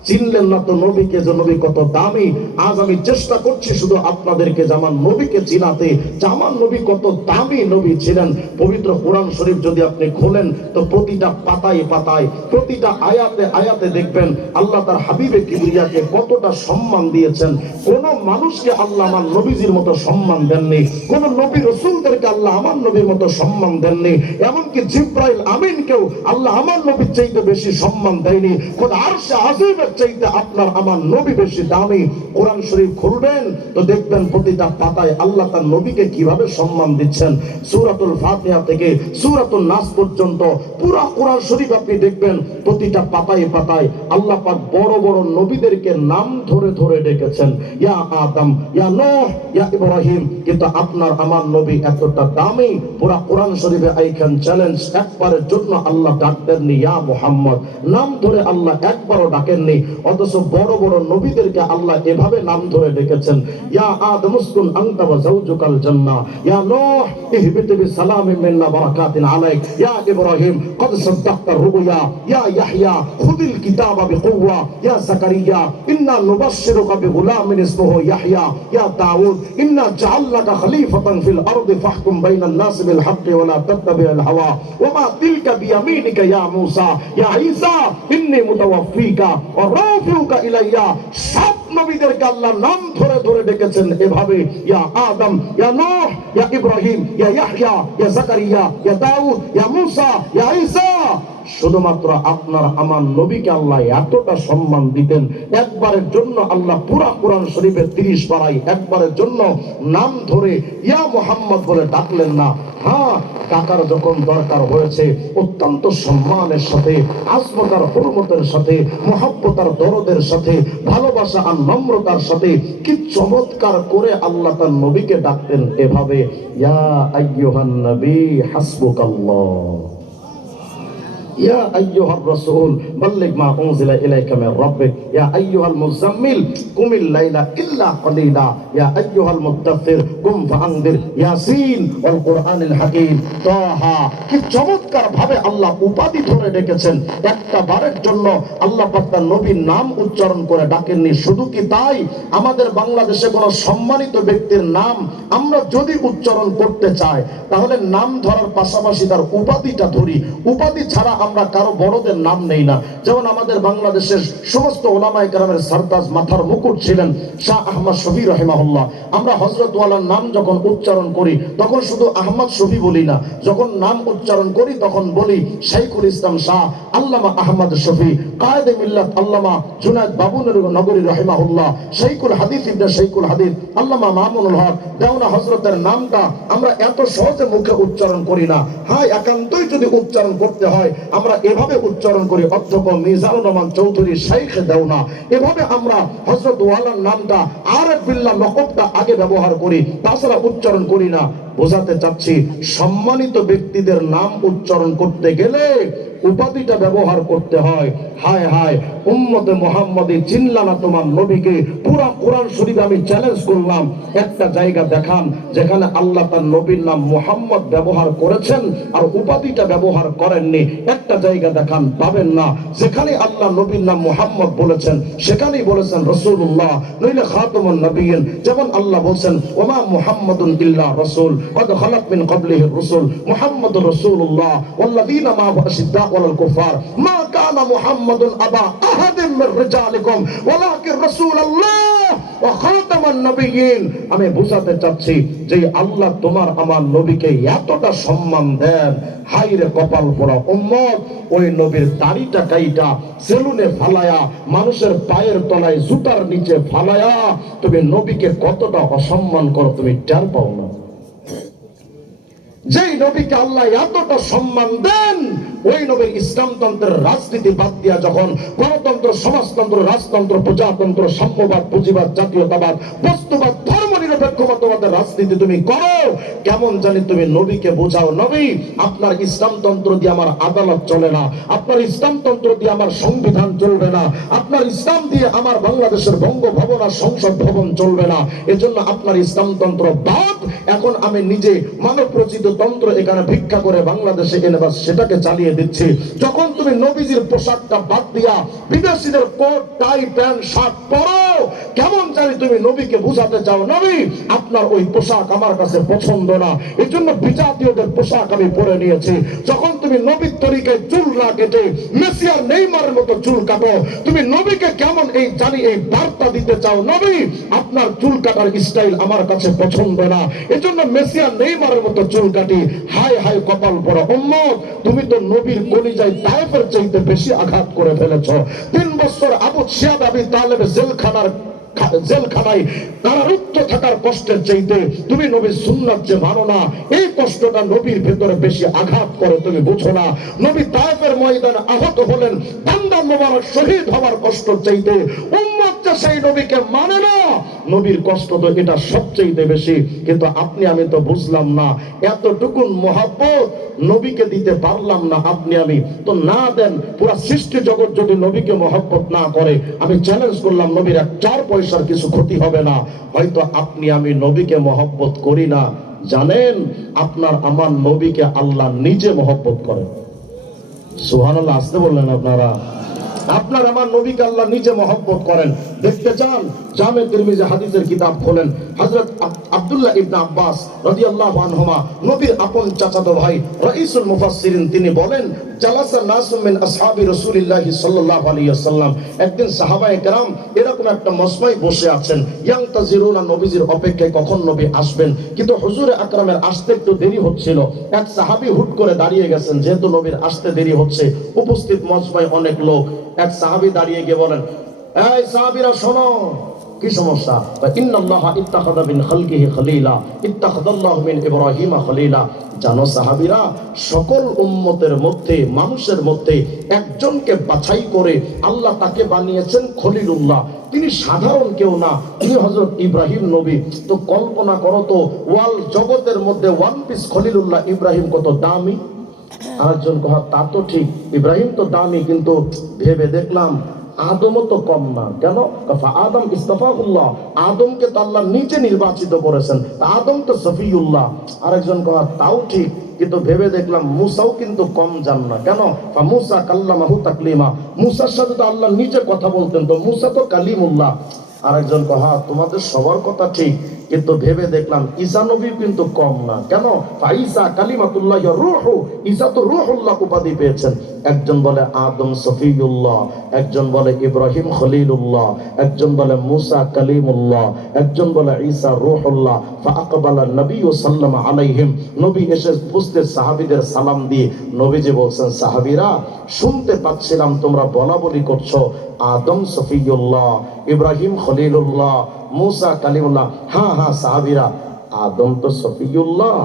চিনলেন না তো নবীকে, যে নবী কত দামি। আজ আমি চেষ্টা করছি শুধু আপনাদেরকে যে আমার নবীকে চিনাতে, যে আমার নবী কত দামি নবী ছিলেন। পবিত্র কোরআন শরীফ যদি আপনি খোলেন তো প্রতিটা পাতায় পাতায়, প্রতিটা আয়াতে আয়াতে দেখবেন আল্লাহ তার হাবিবে কিবরিয়াকে কতটা সম্মান দিয়েছেন। কোন মানুষকে আল্লাহ আমার নবীজির মতো সম্মান দেননি, কোন নবী রাসূলদেরকে আল্লাহ আমার নবীর মতো সম্মান দেননি। এমনকি জিবরাইল আমিনকেও আল্লাহ আমার নবীর চাইতে বেশি সম্মান দেয়নি। খোদা আরশে আজিমে চাইতে আপনার আমার নবী বেশি দামি। কোরআন শরীফ খুলবেন তো দেখবেন প্রতিটা পাতায় আল্লাহ তার নবীকে কিভাবে সম্মান দিচ্ছেন। সূরাতুল ফাতিহা থেকে সূরাতুন নাস পর্যন্ত পুরো কোরআন শরীফ আপনি দেখবেন প্রতিটা পাতায় পাতায় আল্লাহ পাক বড় বড় নবীদেরকে নাম ধরে ধরে ডেকেছেন, ইয়া আদম, ইয়া নূহ, ইয়া ইব্রাহিম। কিন্তু আপনার আমার নবী এতটা দামি, পুরো কোরআন শরীফে আইখান চ্যালেঞ্জ, একবারের জন্য আল্লাহ ডাকতেননি ইয়া মুহাম্মদ, নাম ধরে আল্লাহ একবারও ডাকেননি। অথচ বড় বড় নবীদেরকে আল্লাহ এভাবে নাম ধরে ডেকেছেন, ইয়া আদম উসকুন আনতা ওয়া যাওজুকাল জান্নাহ, ইয়া নূহ ইহবিত বিসালামিন মিন্না বারাকাতিন আলাইক, ইয়া ইব্রাহিম قد صدقت الرؤيا يا يحيى خذ الكتاب بقوة يا زكريا إنا نبشرك بغلام اسمه يحيى يا داود إنا جعلناك خليفة في الأرض فاحكم بين الناس بالحق ولا تتبع الهوى وما تلك بيمينك يا موسى يا عيسى إني متوفيك ورافعك إلي। সব নবীদেরকে আল্লাহ নাম ধরে ধরে ডেকেছেন এভাবে, ইয়া আদম, ইয়া নূহ, ইয়া ইব্রাহিম, ইয়া ইয়াহইয়া, ইয়া যাকারিয়া, ইয়া দাউদ, ইয়া মুসা, ইয়া ঈসা। শুধুমাত্র আপনার আমার নবীকে আল্লাহ এতটা সম্মান দিতেন, একবারের জন্য আল্লাহ পুরা কোরআন শরীফের 30 পারায় একবারের জন্য নাম ধরে ইয়া মুহাম্মদ বলে ডাকলেন না। হ্যাঁ, ডাকার যখন দরকার হয়েছে অত্যন্ত সম্মানের সাথে, আজমতার হুরমতের সাথে, মহব্বতার দরদের সাথে, ভালোবাসা আর নম্রতার সাথে কি চমৎকার করে আল্লাহ তার নবীকে ডাকতেন এভাবে, ইয়া আইয়ুহান নবী হাসবুকাল্লাহ, ইয়া আইয়ুহার রাসূল বাল্লিগ মা উনজিলা ইলাইকা মির রাব্বিক, ইয়া আইয়ুহাল মুযাম্মিল কুমিল লাইলা ইল্লা কালিলা, ইয়া আইয়ুহাল মুদ্দাথির কুম ফাআনদির, ইয়াসিন ওয়াল কুরআনিল হাকীম। তাহা কি চমৎকার ভাবে আল্লাহ উপাধি ধরে ডেকেছেন, একটা বারের জন্য আল্লাহ পাক তার নবীর নাম উচ্চারণ করে ডাকেননি। শুধু কি তাই, আমাদের বাংলাদেশে কোনো সম্মানিত ব্যক্তির নাম আমরা যদি উচ্চারণ করতে চাই তাহলে নাম ধরার পাশাপাশি তার উপাধিটা ধরি, উপাধি ছাড়া আমরা কারো বড়দের নাম নেই না। যেমন আমাদের বাংলাদেশের সমস্ত ওলামায়ে কেরামের সরতাজ মাথার মুকুট ছিলেন শাহ আহমদ শফি রাহিমাহুল্লাহ। আমরা হযরত ওয়ালার নাম যখন উচ্চারণ করি তখন শুধু আহমদ শফি বলি না, যখন নাম উচ্চারণ করি তখন বলি শাইখুল ইসলাম শাহ আল্লামা আহমদ শফি, কায়েদে মিল্লাত আল্লামা জুনায়েদ বাবুনগরী নগরী রাহিমাহুল্লাহ, শাইখুল হাদিস ইবনে শাইখুল হাদিস আল্লামা মামুনুল হক দেওনা হযরতের নামটা আমরা এত সহজে মুখে উচ্চারণ করি না। হ্যাঁ, একান্তই যদি উচ্চারণ করতে হয় আমরা এভাবে উচ্চারণ করি, অধ্যক্ষ মিজানুর রহমান চৌধুরী শাইখ দেওনা। এভাবে আমরা হযরত ওয়ালার নামটা আরেফ বিল্লাহ লকবটা আগে ব্যবহার করি, তাছাড়া উচ্চারণ করি না। বোঝাতে চাচ্ছি সম্মানিত ব্যক্তিদের নাম উচ্চারণ করতে গেলে উপাধিটা ব্যবহার করতে হয়। হায় হায়, উম্মতে মুহাম্মাদি চিনলা না তোমার নবীকে। পুরা কোরআন শরীফ আমি চ্যালেঞ্জ করলাম, একটা জায়গা দেখান যেখানে আল্লাহ তার নবীর নাম মুহাম্মদ ব্যবহার করেছেন আর উপাধিটা ব্যবহার করেননি। একটা জায়গা দেখান, পাবেন না। যেখানে আল্লাহ নবীর নাম মুহাম্মদ বলেছেন সেখানেই বলেছেন রাসূলুল্লাহ, নইলে খাতামুন নবিয়্যিন। যেমন আল্লাহ বলেন ওমা মুহাম্মাদুন ইল্লা রাসূল কদ খালাত মিন ক্বাবলিহির রাসূল মুহাম্মাদুর রাসূলুল্লাহ ওয়াল্লাযীনা মা'হু আশিদ্দাউ আলাল কুফার মা কানা মুহাম্মাদুন আবা আহাদিন মির রিজালিকুম ওয়ালাকিন রাসূলুল্লাহ ওয়া খাতামান নবিয়্যিন। আমি বুঝাতে চাচ্ছি যে আল্লাহ তোমার আমার নবীকে এতটা সম্মান দেন, হাইরে কপাল পোড়া উম্মত, ওই নবীর দাড়িটা কাইটা সেলুনে ফালায়া মানুষের পায়ের তলায় জুতার নিচে ফালায়া তুমি নবীকে কতটা অসম্মান করো তুমি টের পাও না। যেই নবীকে আল্লাহ এতটা সম্মান দেন ওই নবীর ইসলামতন্ত্রের রাজনীতি বাদ দিয়া যখন গণতন্ত্র, সমাজতন্ত্র, রাজতন্ত্র, প্রজাতন্ত্র, সাম্যবাদ, পুঁজিবাদ, জাতীয়তাবাদ, বস্তুবাদ, ধর্ম নিরপেক্ষ মতবাদের রাজনীতি তুমি করো, কেমন জানি তুমি নবীকে বোঝাও নবী আপনার ইসলামতন্ত্র দিয়ে আমার আদালত চলে না, আপনার ইসলামতন্ত্র দিয়ে আমার সংবিধান চলবে না, আপনার ইসলাম দিয়ে আমার বাংলাদেশের বঙ্গভবন আর সংসদ ভবন চলবে না, এজন্য আপনার ইসলামতন্ত্র বাদ। এখন আমি নিজে মানব রচিত তন্ত্র এখানে ভিক্ষা করে বাংলাদেশে এনে বাস সেটাকে চালিয়ে দিচ্ছি। যখন তুমি নবীজির পোশাকটা বাদ দিয়া বিদেশিদের কোট, টাই, প্যান্ট, শার্ট পরো, কেমন জানি তুমি নবীকে বুঝাতে চাও নবী আপনার ওই পোশাক আমার কাছে পছন্দ না, এই জন্য বিজাতীয়দের পোশাক আমি পরে নিয়েছি। যখন তুমি নবীর তরিকায় চুল না কেটে মেসি আর নেইমারের মতো চুল কাটো, তুমি নবীকে কেমন এই জানি এই বার্তা দিতে চাও নবী আপনার চুল কাটার স্টাইল আমার কাছে পছন্দ না, এজন্য মেসি আর নেইমারের মতো চুল কাটি। হায় হায় কপাল পোড়া উম্মত, তুমি তো নবীর কলিজায় তায়েফের চাইতে বেশি আঘাত করে ফেলেছো। 3 বছর আবু সিয়াদ আবি তালেব জেলখানায় কারারুদ্ধ থাকার কষ্টের চাইতে তুমি নবীর সুন্নাত যে মানো না, এই কষ্টটা নবীর ভেতরে বেশি আঘাত করে, তুমি বুঝো না। নবী তায়েফের ময়দানে আহত হলেন, বান্দা মোবারক শহীদ হওয়ার কষ্ট চাইতে উম্মত যে সেই নবীকে মানে না, নবীর কষ্ট তো এটা সবচেয়ে বেশি। কিন্তু আপনি আমি তো বুঝলাম না, এতটুকুন মহব্বত নবীকে দিতে পারলাম না। আপনি আমি তো না দেন, পুরা সৃষ্টি জগৎ যদি নবীকে মহব্বত না করে, আমি চ্যালেঞ্জ করলাম নবীর 4 পয়সার কিছু ক্ষতি হবে না। হয়তো আপনি আমি নবীকে মহব্বত করি না, জানেন আপনার আমার নবীকে আল্লাহ নিজে মহব্বত করেন। সুবহানাল্লাহ, আসতে বললেন আপনারা। আপনার আমার নবীকে আল্লাহ নিজে মহব্বত করেন। দেখতে চান? জামে তিরমিজি হাদিসের কিতাব খোলেন। হযরত আব্দুল্লাহ ইবনে আব্বাস রাদিয়াল্লাহু আনহুমা, নবীর আপন চাচাতো ভাই, রাইসুল মুফাসসিরিন, তিনি বলেন, জালাসা নাসুম মিন আসহাবি রাসূলিল্লাহি সাল্লাল্লাহু আলাইহি ওয়াসাল্লাম, একদিন সাহাবায়ে কেরাম এরকম একটা মজমায় বসে আছেন, ইয়ান্তাজিরুনা, নবীজির অপেক্ষায় কখন নবী আসবেন। কিন্তু হুজুরে আকরামের আসতে একটু দেরি হচ্ছিল। এক সাহাবী হুট করে দাঁড়িয়ে গেছেন, যেহেতু নবীর আসতে দেরি হচ্ছে, উপস্থিত মজমায় অনেক লোক। এক সাহাবী দাঁড়িয়ে গিয়ে বলেন, এই সাহাবীরা শোনো, কি সমস্যা? ইন্নাল্লাহা ইত্তাখাযা মিন খালকিহি খলিলা ইত্তাখাযাল্লাহু মিন ইব্রাহিমা খলিলা। জানো সাহাবীরা, সকল উম্মতের মধ্যে, মানুষের মধ্যে একজনকে বাছাই করে আল্লাহ তাকে বানিয়েছেন খলিলুল্লাহ। তিনি সাধারণ কেউ না, তিনি হযরত ইব্রাহিম নবী। তো কল্পনা করো তো, ওয়াল জগতের মধ্যে ওয়ান পিস খলিলুল্লাহ ইব্রাহিম কত দামি। আরেকজন কহ, তা তো ঠিক, ইব্রাহিম তো দামি, কিন্তু ভেবে দেখলাম আদমও তো কম না। কেন? আদম ইস্তাফাহুল্লাহ, আদমকে তো আল্লাহ নিজে নির্বাচিত করেছেন, আদম তো সফিউল্লাহ। আরেকজন কহ, তাও ঠিক, কিন্তু ভেবে দেখলাম মুসাও কিন্তু কম যান না। কেন? মুসা কাল্লামাহু তাকলিমা, মুসার সাথে তো আল্লাহ নিজে কথা বলতেন, তো মুসা তো কালিমুল্লাহ। আরেকজন কহ, তোমাদের সবার কথা ঠিক, কিন্তু ভেবে দেখলাম ঈসা নবী কিন্তু কম না। কেন? ঈসা কালিমাতুল্লাহ রূহ, ঈসা তো রূহুল্লাহ উপাধি পেয়েছেন। একজন বলে আদম সফিউল্লাহ, একজন বলে ইব্রাহিম খলিলুল্লাহ, একজন বলে মুসা কালিমুল্লাহ, একজন বলে ঈসা রূহুল্লাহ। ফাআকবালা নবী সাল্লাল্লাহু আলাইহিম, নবী এসে উপস্থিত সাহাবীদের সালাম দিয়ে নবীজি বলছেন, সাহাবীরা শুনতে পাচ্ছিলাম তোমরা বলা বলি করছো আদম সফিউল্লাহ, ইব্রাহিম খলিলুল্লাহ, মুসা কালিমুল্লাহ। হ্যাঁ হ্যাঁ সাহাবীরা, আদম তো সফিউল্লাহ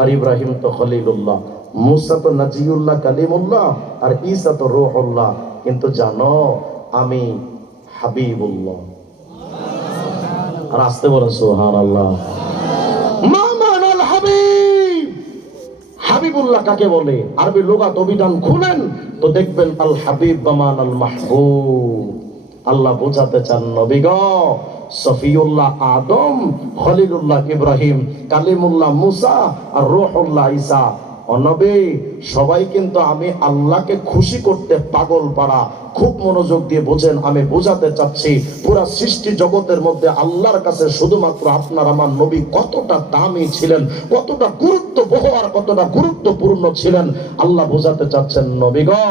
আর ইব্রাহিম তো খলিলুল্লাহ, মুসা তো নাজিউল্লাহ কালিমুল্লাহ, আর ঈসা তো রূহুল্লাহ। কিন্তু জানো আমি হাবিবুল্লাহ। আর আসতে বলেন সুবহানাল্লাহ। মা মানাল হাবিব, হাবিবুল্লাহ কাকে বলে? আরবি লুগাত অভিধান খুলেন তো দেখবেন আল হাবিব বামান আল মাহবুব। আল্লাহ বোঝাতে চান নবী গো, সফিউল্লাহ আদম, খলিলুল্লাহ ইব্রাহিম, কালিমুল্লাহ মুসা আর রূহুল্লাহ ঈসা। নবী সবাই কিন্তু আমি আল্লাহকে খুশি করতে পাগল পারা। খুব মনোযোগ দিয়ে বোঝেন, আমি বোঝাতে চাচ্ছি পুরা সৃষ্টি জগতের মধ্যে আল্লাহর কাছে শুধুমাত্র আপনার আমার নবী কতটা দামি ছিলেন, কতটা গুরুত্ববহ আর কতটা গুরুত্বপূর্ণ ছিলেন, আল্লাহ বোঝাতে চাচ্ছেন নবী গো,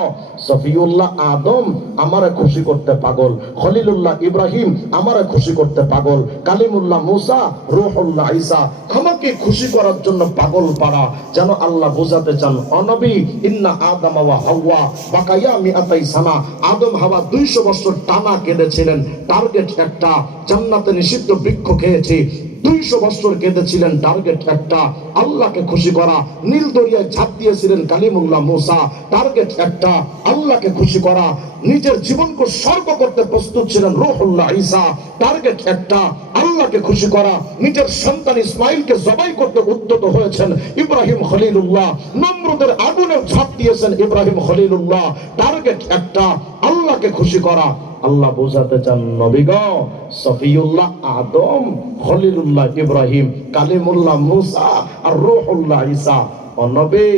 সফিউল্লাহ আদম আমারে খুশি করতে পাগল, খলিলুল্লাহ ইব্রাহিম আমারে খুশি করতে পাগল, কালিমুল্লাহ মুসা, রূহুল্লাহ ঈসা আমাকে খুশি করার জন্য পাগল পারা। যেন আল্লাহ বোঝাতে চান, অনবী ইন্না আদম ওয়া হাওয়া বাকায়া মিআতাই সানা, আদম হাওয়া 200 বছর টানা কেঁদেছিলেন। টার্গেট একটা, জান্নাতে নিষিদ্ধ বৃক্ষ খেয়েছি। 200 বছর কেঁদেছিলেন, টার্গেট একটা, আল্লাহকে খুশি করা। নীল দরিয়ায় ঝাঁপ দিয়েছিলেন কালিমুল্লাহ মুসা, টার্গেট একটা, আল্লাহকে খুশি করা। নিজের জীবনকে উৎসর্গ করতে প্রস্তুত ছিলেন রূহুল্লাহ ঈসা, টার্গেট একটা, আল্লাহকে খুশি করা। নিজের সন্তান ইসমাইলকে জবাই করতে উদ্যত হয়েছেন ইব্রাহিম খলিলুল্লাহ। নমরুদের আগুনে ঝাঁপ দিয়েছেন ইব্রাহিম খলিলুল্লাহ, টার্গেট একটা, আল্লাহকে খুশি করা। আল্লাহ বোঝাতে চান নবী গো, সফিউল্লাহ আদম, খলিলুল্লাহ ইব্রাহিম, কালিমুল্লাহ মুসা আর রূহুল্লাহ ঈসা। নবী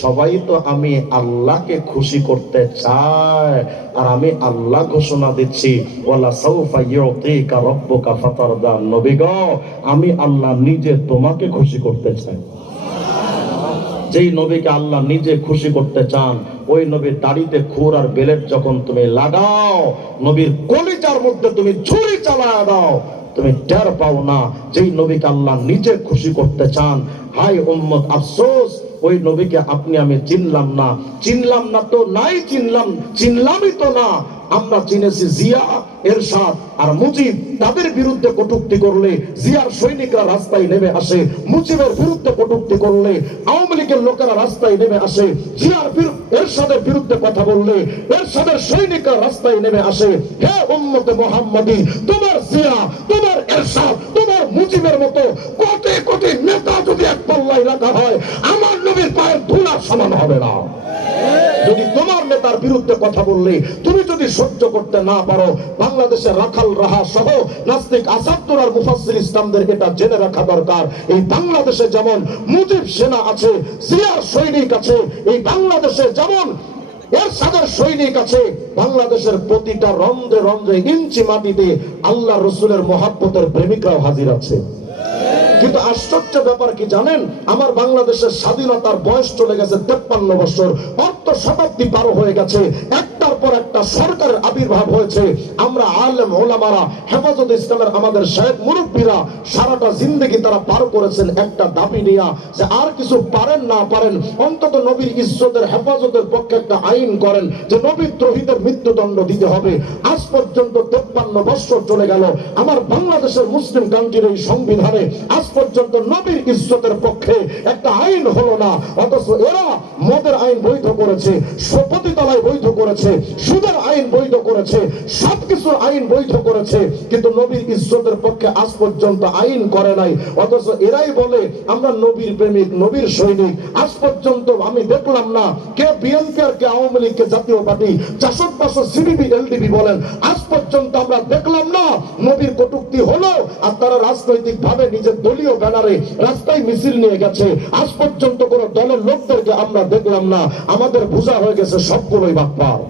সবাই তো আমি আল্লাহকে খুশি করতে চায়, আর আমি আল্লাহ ঘোষণা দিচ্ছি ওয়ালা সাউফা ইউতিকা রাব্বুকা ফাতারদা। নবী গো, আমি আল্লাহ নিজে তোমাকে খুশি করতে চাই। যেই নবীকে আল্লাহ নিজে খুশি করতে চান, ওই নবীর দাড়িতে খুর আর বেলেট যখন তুমি লাগাও, নবীর কলিজার মধ্যে তুমি ছুরি চালায় দাও, তুমি টের পাও না। যেই নবীকে আল্লাহ নিজে খুশি করতে চান, হায় উম্মত আফসোস, ওই নবীকে আপনি আমি চিনলাম না। চিনলাম না তো নাই, চিনলামই তো না। আমরা চিনেছি জিয়া, এরশাদ আর মুজিব। তাদের বিরুদ্ধে কটূক্তি করলে জিয়ার সৈনিকরা রাস্তায় নেমে আসে, মুজিবের বিরুদ্ধে কটূক্তি করলে আওয়ামী লীগের লোকেরা রাস্তায় নেমে আসে, জিয়ার এরশাদের বিরুদ্ধে কথা বললে এরশাদের সৈনিকরা রাস্তায় নেমে আসে। হে উম্মতে মুহাম্মাদি, তোমার জিয়া, তোমার এরশাদ, তোমার মুজিবের মতো কোটি কোটি নেতা যদি এক পাল্লায় রাখা হয়, আমার নবীর পায়ের ধুলা সমান হবে না। যদি তোমার নেতার বিরুদ্ধে কথা বললে তুমি যদি সহ্য করতে না পারো, বাংলাদেশের রাখাল রাহা সহ নাস্তিক আসাদুর আর মুফাসসির ইসলামদের এটা জেনে রাখা দরকার, এই বাংলাদেশে যেমন মুজিব সেনা আছে, জিয়ার সৈনিক আছে, এই বাংলাদেশে যেমন এরশাদের সৈনিক আছে, বাংলাদেশের প্রতিটা রন্ধ্রে রন্ধ্রে ইঞ্চি মাটিতে আল্লাহ রসুলের মহাব্বতের প্রেমিকরাও হাজির আছে। কিন্তু আশ্চর্য ব্যাপার কি জানেন, আমার বাংলাদেশের স্বাধীনতার বয়স চলে গেছে 53 বছর, অর্ধ শতাব্দী পার হয়ে গেছে, একটার পর একটা সরকারের আবির্ভাব হয়েছে। আমরা আলেম ওলামারা, হেফাজত ইসলামের আমাদের শেখ মুরব্বীরা সারাটা জিন্দেগি তারা পার করেছেন একটা দাবি নিয়ে, যে আর কিছু পারেন না পারেন অন্তত নবীর ইজ্জতের হেফাজতের পক্ষে একটা আইন করেন যে নবী দ্রোহীদের মৃত্যুদণ্ড দিতে হবে। আজ পর্যন্ত 53 বছর চলে গেল, আমার বাংলাদেশের মুসলিম কান্ট্রির এই সংবিধানে আজ পর্যন্ত নবীর ইজ্জতের পক্ষে একটা আইন হলো না। অথচ এরা মদের আইন বৈধ করেছে, পতিতালয় বৈধ করেছে, সুদের আইন বৈধ করেছে, সবকিছুর আইন বৈধ করেছে, কিন্তু নবীর ইজ্জতের পক্ষে আজ পর্যন্ত আইন করে নাই। অথচ এরাই বলে আমরা নবীর প্রেমিক, নবীর সৈনিক। আজ পর্যন্ত আমি দেখলাম না কে বিএনপি আর কে আওয়ামী লীগ কে জাতীয় পার্টি, জাসদ পাশদ সিবিবি এলডিবি বলেন, আজ পর্যন্ত আমরা দেখলাম না নবীর কটূক্তি হলো আর তারা রাজনৈতিক ভাবে নিজের দলীয় ব্যানারে রাস্তায় মিছিল নিয়ে গেছে। আজ পর্যন্ত কোন দলের লোকদেরকে আমরা দেখলাম না। আমাদের বোঝা হয়ে গেছে সবগুলোই বাটপার।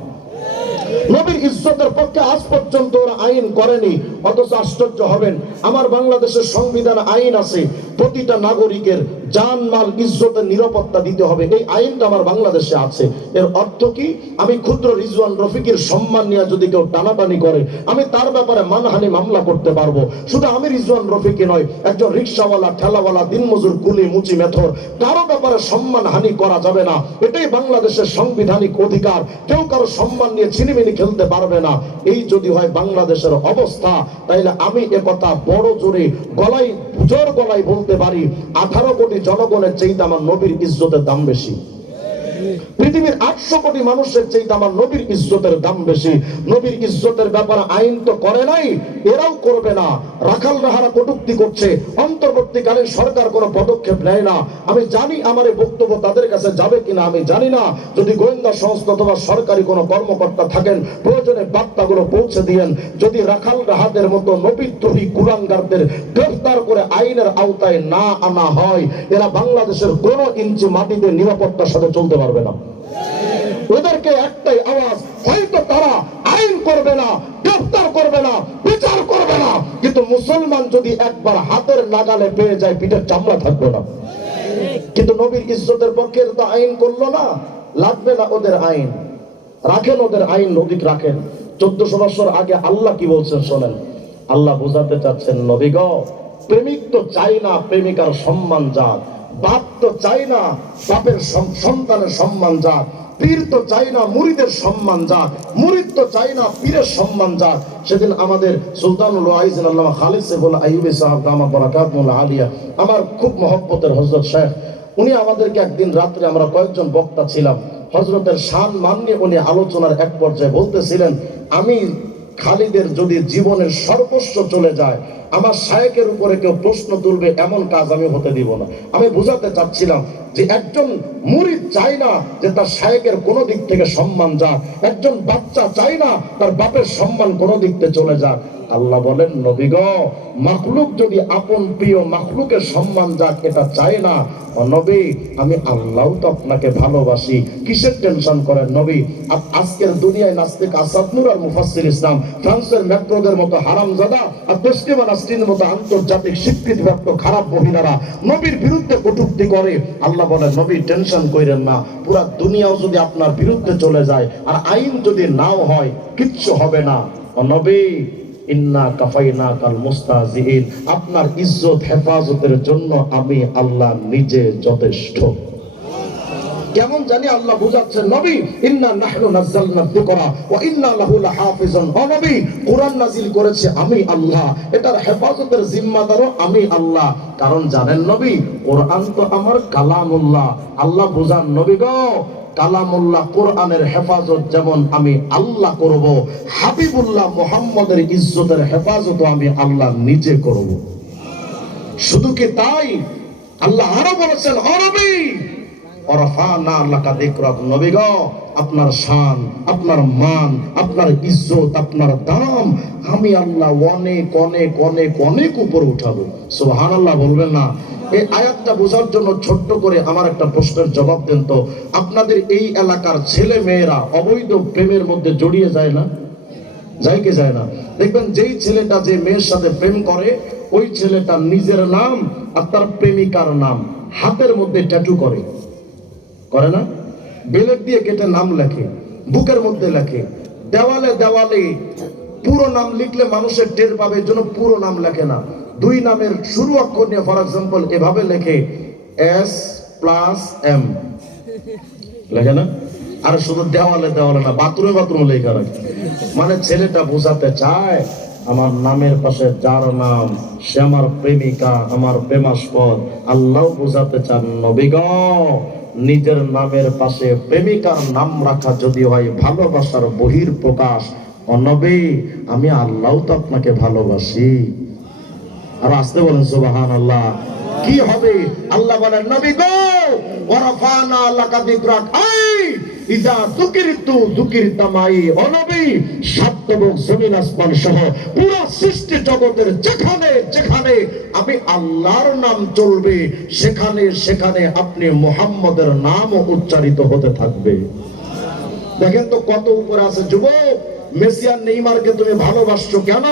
নবীর ইজ্জতের পক্ষে আজ পর্যন্ত ওরা আইন করেনি। অথচ আশ্চর্য হবেন, আমার বাংলাদেশের সংবিধান আইন আছে, প্রতিটা নাগরিকের জান মাল ইজ্জতের নিরাপত্তা দিতে হবে, এই আইনটা আমার বাংলাদেশে আছে। এর অর্থ কি? আমি ক্ষুদ্র রিজওয়ান রফিকের সম্মান নিয়ে যদি কেউ টানাটানি করে, আমি তার ব্যাপারে মানহানি মামলা করতে পারবো। শুধু আমি রিজওয়ান রফিকই নয়, একজন রিক্সাওয়ালা, ঠেলাওয়ালা, দিনমজুর, কুলি, মুচি, মেথর, কারো ব্যাপারে সম্মান হানি করা যাবে না। এটাই বাংলাদেশের সাংবিধানিক অধিকার। কেউ কারো সম্মান নিয়ে ছিনিমিনি খেলতে পারবে না। এই যদি হয় বাংলাদেশের অবস্থা, তাইলে আমি একথা বড় জোরে গলায়, জোর গলায় বলতে পারি, 18 কোটি জনগণের চাইতে আমার নবীর ইজ্জতের দাম বেশি। পৃথিবীর 800 কোটি মানুষের চাইতে আমার নবীর ইজ্জতের দাম বেশি। নবীর ইজ্জতের ব্যাপারে আইন তো করে নাই, এরাও করবে না। রাখাল রাহারা কটূক্তি করছে, অন্তর্বর্তীকালীন সরকার কোনো পদক্ষেপ নেয় না। আমি জানি আমার এই বক্তব্য তাদের কাছে যাবে কিনা আমি জানি না। যদি গোয়েন্দা সংস্থা অথবা সরকারি কোনো কর্মকর্তা থাকেন, প্রয়োজনে বার্তাগুলো পৌঁছে দিয়েন। যদি রাখাল রাহাদের মতো নবীদ্রোহী কুলাঙ্গারদের গ্রেফতার করে আইনের আওতায় না আনা হয়, এরা বাংলাদেশের কোনো ইঞ্চি মাটিতে নিরাপত্তার সাথে চলতে পারবে না। ওদেরকে একটাই আওয়াজ, হয়তো তারা আইন করবে না, গ্রেফতার করবে না, বিচার করবে না, কিন্তু মুসলমান যদি একবার হাতের নাগালে পেয়ে যায়, পিঠের চামড়া থাকবে না। কিন্তু নবীর ইজ্জতের পক্ষে তো আইন করলো না, লাগবে না ওদের আইন। রাখেন ওদের আইন, নদী রাখেন। 1400 বছর আগে আল্লাহ কি বলছেন শোনেন। আল্লাহ বোঝাতে চাচ্ছেন, নবী গো, প্রেমিক তো চাই না প্রেমিকার সম্মান যাক, বাপ তো চাই না বাপের সন্তানের সম্মান যাক, পীর তো চাই না মুরিদের সম্মান যাক, মুরিদ তো চাই না পীরের সম্মান যাক। সেদিন আমাদের সুলতানুল ওয়াইজিন আল্লামা খালিদ সাইফুল আইয়ুবী সাহেব দামাত বারাকাতুহুল আলিয়া, আমার খুব মহব্বতের হযরত শেখ, উনি আমাদেরকে একদিন রাত্রে, আমরা কয়েকজন বক্তা ছিলাম, হযরতের শান মান নিয়ে উনি আলোচনার এক পর্যায়ে বলতেছিলেন, আমি খালিদের যদি জীবনের সর্বস্ব চলে যায়, আমার শায়েকের উপরে কেউ প্রশ্ন তুলবে এমন কাজ আমি হতে দিব না। আমি বুঝাতে চাচ্ছিলাম যে একজন মুরিদ চায় না যে তার শায়েকের কোনো দিক থেকে সম্মান যাক, একজন বাচ্চা চায় না তার বাপের সম্মান কোনো দিক থেকে চলে যাক। আল্লাহ বলেন, নবী গো, মাখলুক যদি আপন প্রিয় মাখলুকের সম্মান যাক এটা চায় না, নবী আমি আল্লাহ তো আপনাকে ভালোবাসি, কিসের টেনশন করেন নবী? আজকের দুনিয়ায় নাস্তিক আসাদুর আর মুফাসসির ইসলাম, ফ্রান্সের ম্যাক্রোদের মতো হারামজাদা আর তসলিমা নাসরিনের মতো আন্তর্জাতিক স্বীকৃতিপ্রাপ্ত খারাপ মহিলারা নবীর বিরুদ্ধে কটূক্তি করে। আল্লাহ বলেন, নবী টেনশন করেন না, পুরা দুনিয়াও যদি আপনার বিরুদ্ধে চলে যায় আর আইন যদি নাও হয়, কিচ্ছু হবে না। নবী ইন্না কাফাইনাকাল মুস্তাহজিইন, আপনার ইজ্জত হেফাজতের জন্য আমি আল্লাহ নিজে যথেষ্ট। কেমন জানি আল্লাহ বুঝাচ্ছেন, নবী ইন্না নাহনু নাযালনা যিকরা ওয়া ইন্না লাহু লাহাফিজুন। ও নবী, কোরআন নাযিল করেছে আমি আল্লাহ, এটার হেফাজতের জিম্মাদারও আমি আল্লাহ। কারণ জানেন নবী, কোরআন তো আমার কালামুল্লাহ। আল্লাহ বুঝান, নবী গো, কালামুল্লাহ কোরআনের হেফাজত যেমন আমি আল্লাহ করব, হাবিবুল্লাহ মুহাম্মদের ইজ্জতের হেফাজত আমি আল্লাহ নিজে করব। শুধু কি তাই, আল্লাহ আরো বলেছেন, ও নবী ওয়ারাফানা লাকা যিকরাক, নবী গো, আপনার শান, আপনার মান, আপনার ইজ্জত, আপনার দাম আমি আল্লাহ অনেক অনেক অনেক অনেক উপরে উঠাবো। সুবহানাল্লাহ বলবেন না? এই আয়াতটা বোঝার জন্য ছোট্ট করে আমার একটা প্রশ্নের জবাব দেন তো। আপনাদের এই এলাকার ছেলে মেয়েরা অবৈধ প্রেমের মধ্যে জড়িয়ে যায় না? যায় কি যায় না? দেখবেন যেই ছেলেটা যে মেয়ের সাথে প্রেম করে, ওই ছেলেটা নিজের নাম আর তার প্রেমিকার নাম হাতের মধ্যে ট্যাটু করে, করে না? বেলেট দিয়ে কেটে নাম লেখে, বুকের মধ্যে লেখে, দেওয়ালে দেওয়ালে পুরো নাম লিখলে মানুষের টের পাবে, এর জন্য পুরো নাম লেখে না, দুই নামের শুরু অক্ষর নিয়ে ফর এক্সাম্পল এভাবে লেখে S+M লেখে না? আর শুধু দেওয়ালে দেওয়ালে না, বাথরুমে বাথরুমে লেখা রাখে। মানে ছেলেটা বোঝাতে চায় আমার নামের পাশে যার নাম সে আমার প্রেমিকা, আমার প্রেমাস্পদ। আল্লাহ বোঝাতে চান, নবী গো, নিজের নামের পাশে প্রেমিকার নাম রাখা যদি হয় ভালোবাসার বহির প্রকাশ, ও নবী আমি আল্লাহ তো আপনাকে ভালোবাসি। আর আসতে বলেন সুবহানাল্লাহ। কি হবে? আল্লাহ বলেন, নবী গো, ওয়ারাফানা লাকা যিকরাক, ইজা যুকিরতু যুকিরতা মাই, ও নবী, সাত এবং জমিন আসমান সহ পুরো সৃষ্টি জগতের যেখানে যেখানে আমি আল্লাহর নাম চলবে, সেখানে সেখানে আপনি মুহাম্মদের নামও উচ্চারিত হতে থাকবে। দেখেন তো কত উপরে আছে যুবক। মেসি আর নেইমারকে তুমি ভালোবাসছো কেন?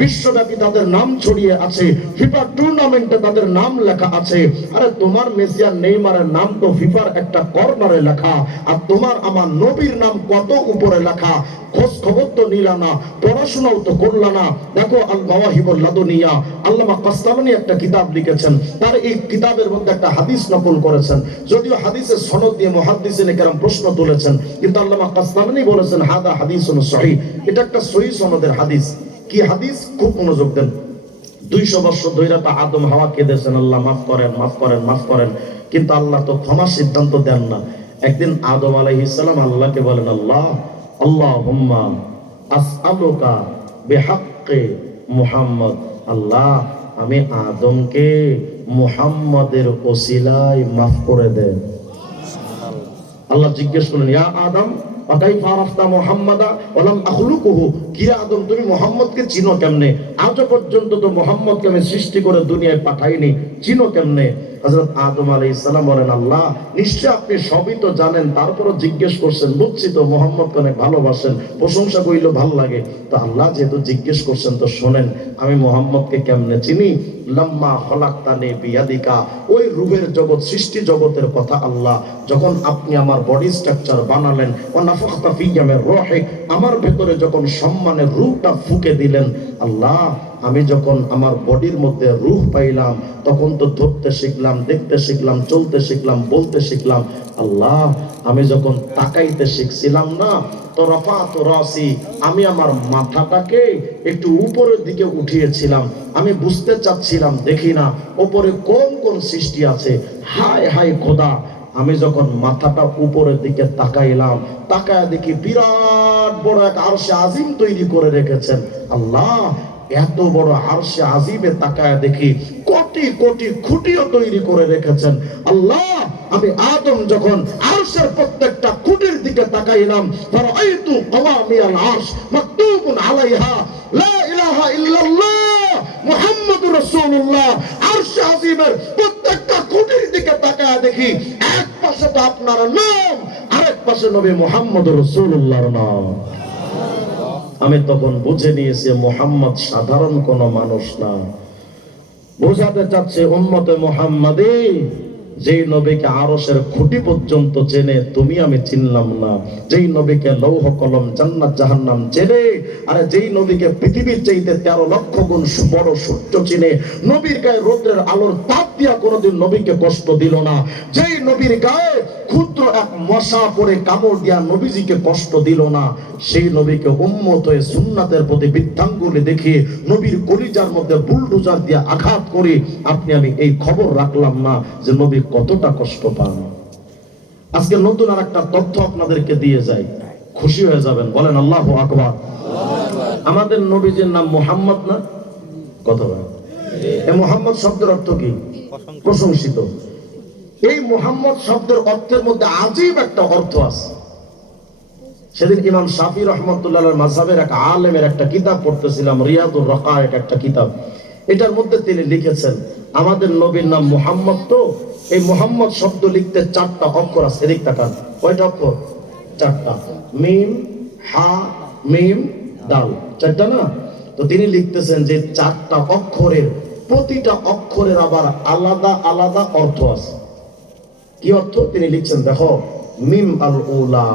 বিশ্বব্যাপী তাদের নাম ছড়িয়ে আছে, ফিফা টুর্নামেন্টে তাদের নাম লেখা আছে। আরে তোমার মেসি আর নেইমারের নাম তো ফিফার একটা কর্নারে লেখা, আর তোমার আমার নবীর নাম কত উপরে লেখা। খোঁজ খবর তো নিলা না, পড়াশোনাও তো করলা না। দেখো আল মাওয়াহিবুল লাদুনিয়া, আল্লামা কাসতালানী একটা কিতাব লিখেছেন, তার এই কিতাবের মধ্যে একটা হাদিস নকল করেছেন। যদিও হাদিসের সনদ দিয়ে মুহাদ্দিসিনে কেরাম প্রশ্ন তুলেছেন, কিন্তু আল্লামা কাসতালানী বলেছেন হাদা হাদিসুন সহিহ, এটা একটা সহিহ সনদের হাদিস। কি হাদিস? খুব মনোযোগ দেন। 200 বছর ধরে তো আদম হাওয়া কেঁদেছেন, আল্লাহ মাফ করেন মাফ করেন মাফ করেন, কিন্তু আল্লাহ তো ক্ষমার সিদ্ধান্ত দেন না। একদিন আদম আলাইহিস সালাম আল্লাহকে বলেন, আল্লাহ আল্লাহুম্মা আসআলুকা বিহাক্কি মুহাম্মদ, আল্লাহ আমি আদমকে মুহাম্মাদের ওসিলায় মাফ করে দেন। আল্লাহ জিজ্ঞেস করলেন, ইয়া আদম আকাইফা আরাফতা মুহাম্মাদা ওয়া লাম আখলুকুহু, কি আদম তুমি মুহাম্মদকে চিনো কেমনে? আজ পর্যন্ত তো মুহাম্মদকে আমি সৃষ্টি করে দুনিয়ায় পাঠাইনি, চিনো কেমনে? হযরত আদম আলাইহিস সালাম বলেন, আল্লাহ নিশ্চয় আপনি সবই তো জানেন, তারপরও জিজ্ঞেস করছেন, বুঝছি তো মুহাম্মদকে অনেক ভালোবাসেন, প্রশংসা কইলেও ভালো লাগে, তো আল্লাহ যেহেতু জিজ্ঞেস করছেন তো শোনেন, আমি মুহাম্মদকে কেমনে চিনি? লাম্মা খলাকতানি বিয়াদিকা, ওই রূহের জগৎ, সৃষ্টি জগতের কথা আল্লাহ যখন আপনি আমার বডি স্ট্রাকচার বানালেন, ওয়া নাফাখতা ফিয়া মির রূহিক, আমার ভেতরে যখন সম্মানের রূহটা ফুঁকে দিলেন, আল্লাহ আমি যখন আমার বডির মধ্যে রূহ পাইলাম, তখন তো ধরতে শিখলাম, দেখতে শিখলাম, চলতে শিখলাম, বলতে শিখলাম। আল্লাহ আমি যখন তাকাইতে শিখছিলাম না, তো রাফাতু রাসি, আমি আমার মাথাটাকে একটু উপরের দিকে উঠিয়েছিলাম, আমি বুঝতে চাচ্ছিলাম, দেখি না উপরে কোন কোন সৃষ্টি আছে। হায় হায় খোদা, আমি যখন মাথাটা উপরের দিকে তাকাইলাম, তাকায় দেখি বিরাট বড় এক আরশে আজিম তৈরি করে রেখেছেন। আল্লাহ এত বড় আরশে আজিমে তাকায় দেখি কোটি কোটি খুঁটিও তৈরি করে রেখেছেন। আল্লাহ আমি আদম যখন আরশের প্রত্যেকটা খুঁটির দিকে তাকাইলাম, ফারাআইতু কওয়ামিয়াল আরশ মাকতুবুন আলাইহা লা ইলাহা ইল্লাল্লাহ মুহাম্মাদুর রাসূলুল্লাহ। আরশে আজিমের প্রত্যেকটা খুঁটির দিকে তাকায় দেখি এক পাশে তো আপনার নাম, আরেক পাশে নবী মুহাম্মদুর রাসূলুল্লাহর নাম। আমি তখন বুঝে নিয়েছি মুহাম্মদ সাধারণ কোন মানুষ না। বোঝাতে চাচ্ছে উম্মতে মুহাম্মাদি, যেই নবীকে আরশের খুঁটি পর্যন্ত চেনে তুমি আমি চিনলাম না, যেই নবীকে লৌহ কলম জান্নাত জাহান্নাম চেনে, আরে যেই নবীকে পৃথিবীর চাইতে 13 লক্ষ গুণ বড় সূর্য চিনে, নবীর গায়ে রৌদ্রের আলোর তাপ দিয়া কোনোদিন নবীকে কষ্ট দিল না, যেই নবীর গায়ে ক্ষুদ্র এক মশা পড়ে কামড় দিয়া নবীজিকে কষ্ট দিল না, সেই নবীকে উম্মত হয়ে সুন্নাতের প্রতি বৃদ্ধাঙ্গুলি দেখিয়ে নবীর কলিজার মধ্যে বুলডোজার দিয়ে আঘাত করে আপনি আমি এই খবর রাখলাম না যে নবী কতটা কষ্ট পান। আজকে নতুন আর একটা তথ্য আপনাদেরকে দিয়ে যাই, খুশি হয়ে যাবেন, বলেন আল্লাহু আকবার। আমাদের নবীজির নাম মুহাম্মদ না? কথা বলেন, এই মুহাম্মদ শব্দের অর্থ কি? প্রশংসিত। এই মুহাম্মদ শব্দের অর্থের মধ্যে আজীব একটা অর্থ আছে। সেদিন ইমাম শাফি রহমতুল্লাহ মাযহাবের এক আলেমের একটা কিতাব পড়তেছিলাম, রিয়াদুর রাকায়েক একটা কিতাব। এটার মধ্যে তিনি লিখেছেন আমাদের নবীর নাম মুহাম্মদ, তো এই মুহাম্মদ শব্দ লিখতে 4টা অক্ষর আছে। এদিক তাকান, কয়টা অক্ষর? 4টা। মিম, হা, মিম, দাল, 4টা না? তো তিনি লিখতেছেন যে 4টা অক্ষরের প্রতিটা অক্ষরের আবার আলাদা আলাদা অর্থ আছে। কি অর্থ? তিনি লিখছেন, দেখো, মিম আল উলা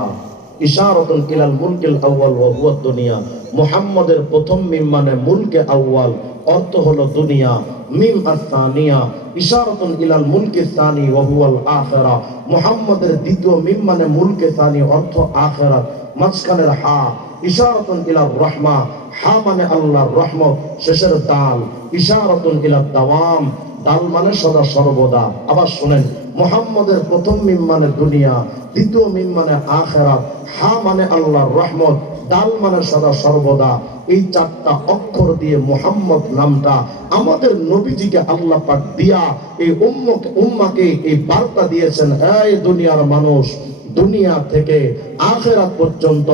ইশারাতুন ইলাল মুলকিল আউয়াল ওয়া হুয়া দুনিয়া। মুহাম্মাদের প্রথম মিম মানে মুলকে আউয়াল, অর্থ হলো দুনিয়া। মিম আস-সানিয়া ইশারাতুন ইলাল মুলকি সানি ওয়া হুয়াল আখিরা। মুহাম্মাদের দ্বিতীয় মিম মানে মুলকে সানি, অর্থ আখিরাত। মাঝখানের হা ইশারাতুন ইলার রাহমা, হা মানে আল্লাহর রহমত। শেষের দাল ইশারাতুন ইলাদ দাওয়াম, দাল মানে সদা সর্বদা। আবার শুনেন, মুহাম্মাদের প্রথম মিম মানে দুনিয়া, দ্বিতীয় মিম মানে আখিরাত, হা মানে আল্লাহর রহমত, দাল মানে সদা সর্বদা। এই 4টা অক্ষর দিয়ে মুহাম্মদ নামটা আমাদের নবীজিকে আল্লাহ পাক দিয়া এই উম্মাকে এই বার্তা দিয়েছেন, এই দুনিয়ার মানুষ, দুনিয়া থেকে আখিরাত পর্যন্ত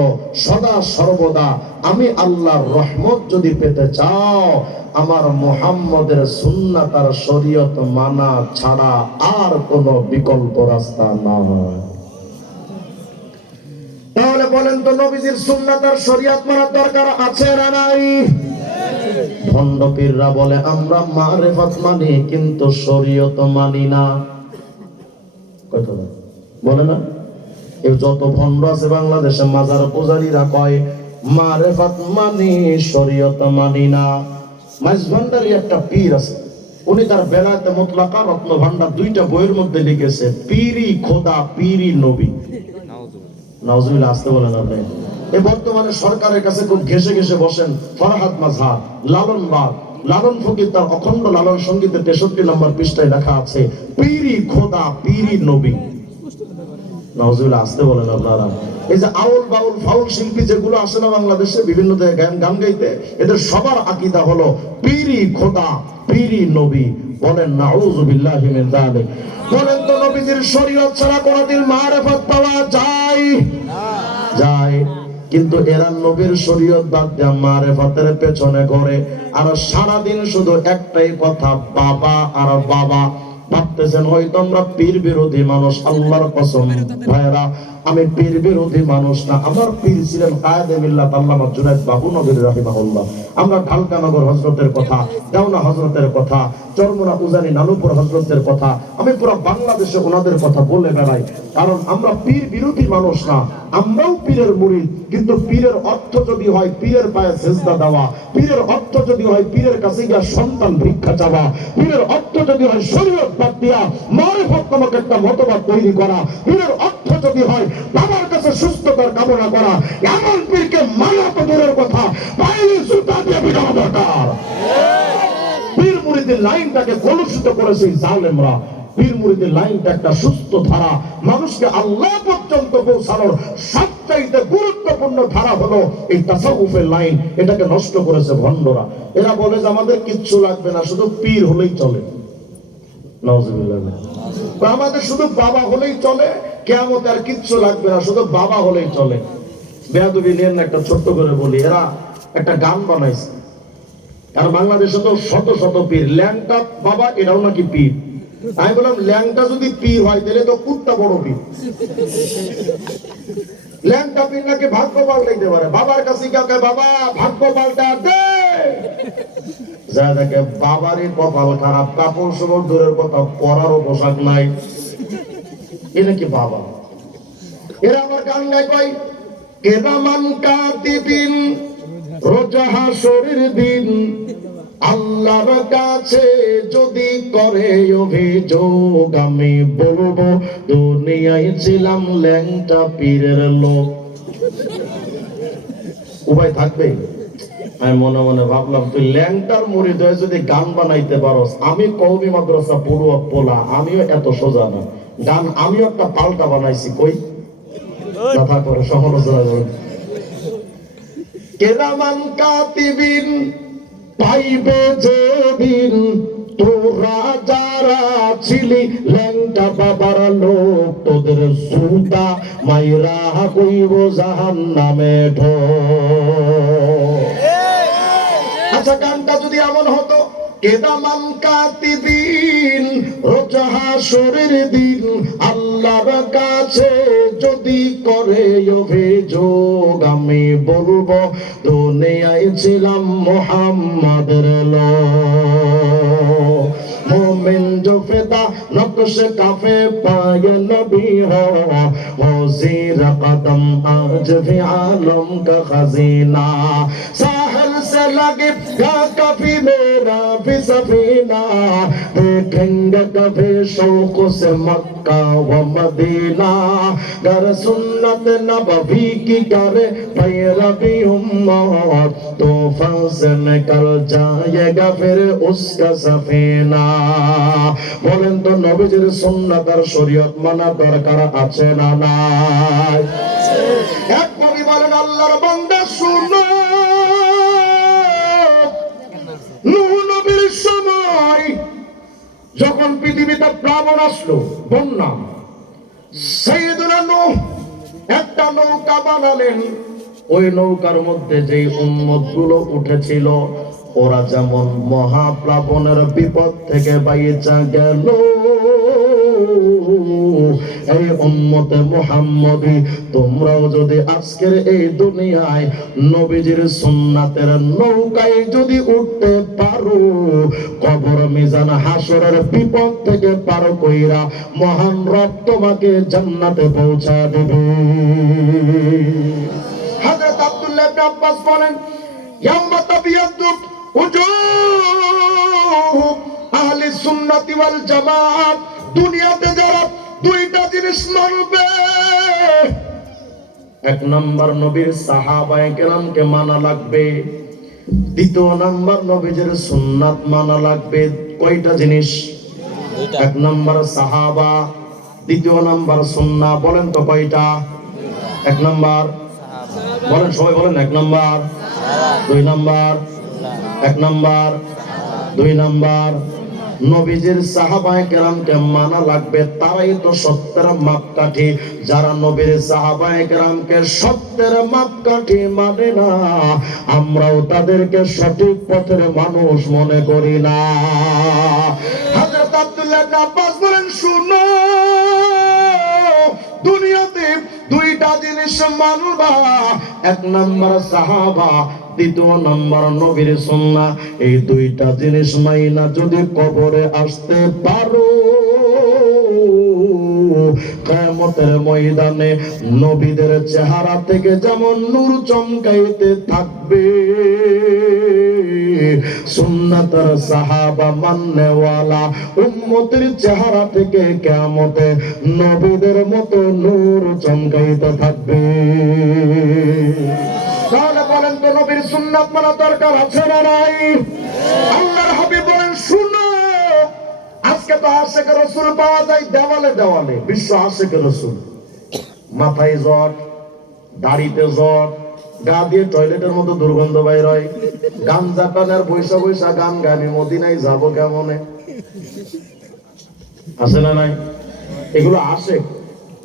সদা সর্বদা আমি আল্লাহর রহমত যদি পেতে চাও, আমার মুহাম্মদের সুন্নাত আর শরীয়ত মানা ছাড়া আর কোনো বিকল্প রাস্তা নয়। তাহলে বলেন তো, নবীজির সুন্নাত আর শরীয়ত মানার দরকার আছে না নাই? ভণ্ড পীররা বলে আমরা মারেফাত মানি কিন্তু শরীয়ত মানি না, কথা বলে না? এই যত ভণ্ড আছে বাংলাদেশে মাজার পূজারীরা কয় মারেফাত মানি শরীয়ত মানি না। মাইজভান্ডারি একটা পীর আছে, উনি তার বেলায়েতে মুতলাকা রত্ন ভান্ডার 2টা বইয়ের মধ্যে লিখেছে পীরি খোদা পীরি নবী। নাউজুবিল্লাহ, আসতে বলেন আপনি। এই বর্তমানে সরকারের কাছে খুব ঘেসে ঘেসে বসেন ফরহাদ মাযহার, লালনবাগ, লালন ফকির তার অখণ্ড লালন সঙ্গীতের 63 নম্বর পৃষ্ঠায় লেখা আছে পীরি খোদা পীরি নবী। নাউজুবিল্লাহ, আসতে বলেন আপনারা। এই যে আউল বাউল ফাউল শিল্পী যেগুলো আসে না বাংলাদেশে বিভিন্ন জায়গায় গান গাইতে, এদের সবার আকীদা হলো পীরি খোদা পীরি নবী। বলেন নাউজুবিল্লাহি মিন যালিক। বলেন তো, নবীজির শরীয়ত ছাড়া কোনদিন মারেফত পাওয়া যায়? যায়। কিন্তু এরা নবীর শরীয়ত বাদ দিয়ে মারেফতের পেছনে ঘোরে, আর সারাদিন শুধু একটাই কথা, বাবা আর বাবা। ভাবতেছেন হয়তো আমরা পীর বিরোধী মানুষ। আল্লাহর কসম ভাইরা, আমি পীর বিরোধী মানুষ না। আমার পীর ছিলেন কায়েদে মিল্লাত আল্লামা জুনায়েদ বাবু নবীর রাহিমাহুল্লাহ। আমরা ঢালকানগর হযরতের কথা, দেওনা হযরতের কথা, চরমোনা উজানি নানুপুর হযরতের কথা, আমি পুরো বাংলাদেশে ওনাদের কথা বলে বেড়াই। কারণ আমরা পীর বিরোধী মানুষ না, আমরাও পীরের মুরিদ। কিন্তু পীরের অর্থ যদি হয় পীরের পায়ে সিজদা দেওয়া, পীরের অর্থ যদি হয় পীরের কাছে গিয়ে সন্তান ভিক্ষা চাওয়া, পীরের অর্থ যদি হয় শরীয়ত বাদ দিয়া মারিফত নামক একটা মতবাদ তৈরি করা, পীরের অর্থ যদি হয় বাবার কাছে সুস্থতার কামনা করা, এমন পীরকে মানা তো দূরের কথা, পায়ে জুতা দিয়ে পিটানো দরকার। পীর মুরিদের লাইনটাকে কলুষিত করেছে জালেমরা। পীর মুরিদের লাইনটা একটা সুস্থ ধারা, মানুষকে আল্লাহ পর্যন্ত পৌঁছানোর সবচাইতে গুরুত্বপূর্ণ ধারা হলো এই তাসাউফের লাইন। এটাকে নষ্ট করেছে ভণ্ডরা। এরা বলে যে আমাদের কিচ্ছু লাগবে না, শুধু পীর হলেই চলে। নাউজুবিল্লাহ, আমাদের শুধু বাবা হলেই চলে, কিয়ামতে আর কিচ্ছু লাগবে না, শুধু বাবা হলেই চলে। বেয়াদবি নিয়ে একটা ছোট্ট করে বলি, এরা একটা গান বানাইছে, কারণ বাংলাদেশে তো শত শত পীর। ল্যাংটা বাবা এরাও নাকি পীর। আমি বললাম ল্যাংটা যদি পীর হয় তাহলে তো কুত্তা বড় পীর। ল্যাংটা পীর নাকি ভাগ্য পাল্টাইতে পারে। বাবার কাছে কাকে বাবা ভাগ্য পাল্টা দে, যা দেখে বাবারই কপাল খারাপ, কাপড় চোপড় দূরের কথা, পরারও পোশাক নাই, এ নাকি বাবা। এরা আমার গান গায় কয় কেরামান কাতিবিন রোজা হাসরের দিন আল্লাহর কাছে যদি করে অভিযোগ আমি বলবো দুনিয়ায় ছিলাম ল্যাংটা পীরের লোক। উপায় থাকবে? আমি মনে মনে ভাবলাম তুই ল্যাংটার মুড়ি দয়ে যদি গান বানাইতে পারস, আমি কওমি মাদ্রাসা পড়ুয়া পোলা, আমিও এত সোজা না, গান আমিও একটা পাল্টা বানাইছি। কই কথা করে সমালোচনা করেন। কেরামান কাতিবিন পাইবে যেদিন তোরা যারা ছিলি ল্যাংটা বাবার লোক, তোদের সুতা মাইরা কইব জাহান্নামে ঢো। আচ্ছা গানটা যদি এমন হতো, কেদামান কাতিবিন রোজ হাসরের দিন আল্লাহর কাছে যদি করে অভিযোগ আমি বলবো দুনিয়ায় ছিলাম মুহাম্মাদের লোক। मोमिन जो फिदा नक्श काफे पाए नबी हो, वज़ीर कदम आज भी आलम का खजीना, साहिल से लगे कभी मेरा भी सफीना, देखेंगे कभी शौक से मक्का व मदीना, गर सुन्नत नबवी की करे पैरवी उम्मत, तूफान से निकल जाएगा फिर उसका सफीना। বলেন তো নবীজির সুন্নাত আর শরীয়ত মানা দরকার আছে না নাই? এক কবি বলেন আল্লাহর বান্দা শুনো, নূহ নবীর সময় যখন পৃথিবীতে প্লাবন আসলো, বন্যা, সাইয়েদুনা নূহ একটা নৌকা বানালেন। ওই নৌকার মধ্যে যে উম্মত গুলো উঠেছিল ওরা যেমন মহাপ্লাবনের বিপদ থেকে বাইচা গেল, এই উম্মতে মুহাম্মদী তোমরাও যদি আজকের এই দুনিয়ায় নবীজির সুন্নাতের নৌকায় যদি উঠতে পারো, কবর মিজান হাসরের বিপদ থেকে পার কইরা মহান রব তোমাকে জান্নাতে পৌঁছা দেবে। হযরত আব্দুল্লাহ ইবনে আব্বাস বলেন, ইয়াউমা তাবিয়াদু আহলে সুন্নাতি ওয়াল জামাত, দুনিয়াতে যারা দুইটা জিনিস মানবে, এক নাম্বার নবীর সাহাবায়ে কেরামকে মানা লাগবে, দ্বিতীয় নাম্বার নবীজির সুন্নাত মানা লাগবে। কয়টা জিনিস? এক নাম্বার সাহাবা, দ্বিতীয় নাম্বার সুন্নাহ। বলেন তো কয়টা? এক নাম্বার বলেন, সবাই বলেন। এক নাম্বার, দুই নাম্বার, এক নাম্বার, দুই নাম্বার। নবীজির সাহাবায়ে কেরামকে মানা লাগবে, তারাই তো সত্যের মাপকাঠি। যারা নবীর সাহাবায়ে কেরামকে সত্যের মাপকাঠি মানে না, আমরাও তাদেরকে সঠিক পথের মানুষ মনে করি না। হযরত আব্দুল্লাহ ইবনে আব্বাস বলেন, শুনো, দুনিয়াতে দুইটা জিনিস মানবা, এক নাম্বার সাহাবা, দ্বিতীয় নাম্বার নবীর সুন্নাহ। এই দুইটা জিনিস মাইনা যদি কবরে আসতে পারো, কিয়ামতের ময়দানে নবীদের চেহারা থেকে যেমন নূর চমকাইতে থাকবে, সুন্নাতের সাহাবা মাননেওয়ালা উম্মতের চেহারা থেকে কিয়ামতে নবীদের মতো নূর চমকাইতে থাকবে। তাহলে বলেন তো নবীর সুন্নাত মানা দরকার আছে না নাই? আল্লাহর হাবিব বলেন, শুনো, আজকে তো আশিকে রাসূল পাওয়া যায় দেওয়ালে দেওয়ালে, বিশ্ব আশিকে রাসূল। মাথায় জট, দাড়িতে জট, গা দিয়ে টয়লেটের মতো দুর্গন্ধ বাইর হয়, গাঞ্জা টানের বৈশা বৈশা গান গানি মদিনায় যাবো কেমনে, আছে না নাই? এগুলো আশিক।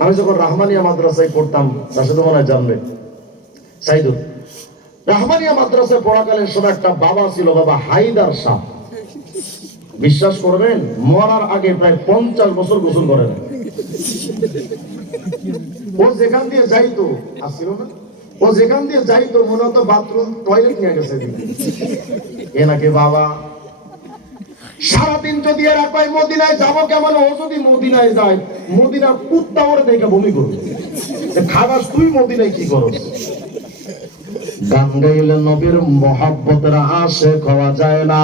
আমি যখন রাহমানিয়া মাদ্রাসায় পড়তাম, তার সাথে মনে হয় জানবে, সাইদুল রাহমানিয়া মাদ্রাসায় পড়াকালীন সময় একটা বাবা ছিল, বাবা হায়দার শাহ। বিশ্বাস করবেন, মরার আগে প্রায় 50 বছর গোসল করে না। ও যেখান দিয়ে যাইতো, আসছিল না, ও যেখান দিয়ে যাইতো মনে হতো বাথরুম টয়লেট নিয়ে গেছে। এ নাকি বাবা সারাদিন যদি এরা কয় মদিনায় যাবো কেমন, ও যদি মদিনায় যায়, মদিনার কুত্তা ওরে দেখে বমি করবে। খাবার তুই মদিনায় কি করো? গান গাইলে নবীর মহব্বতের আশিক হওয়া যায় না।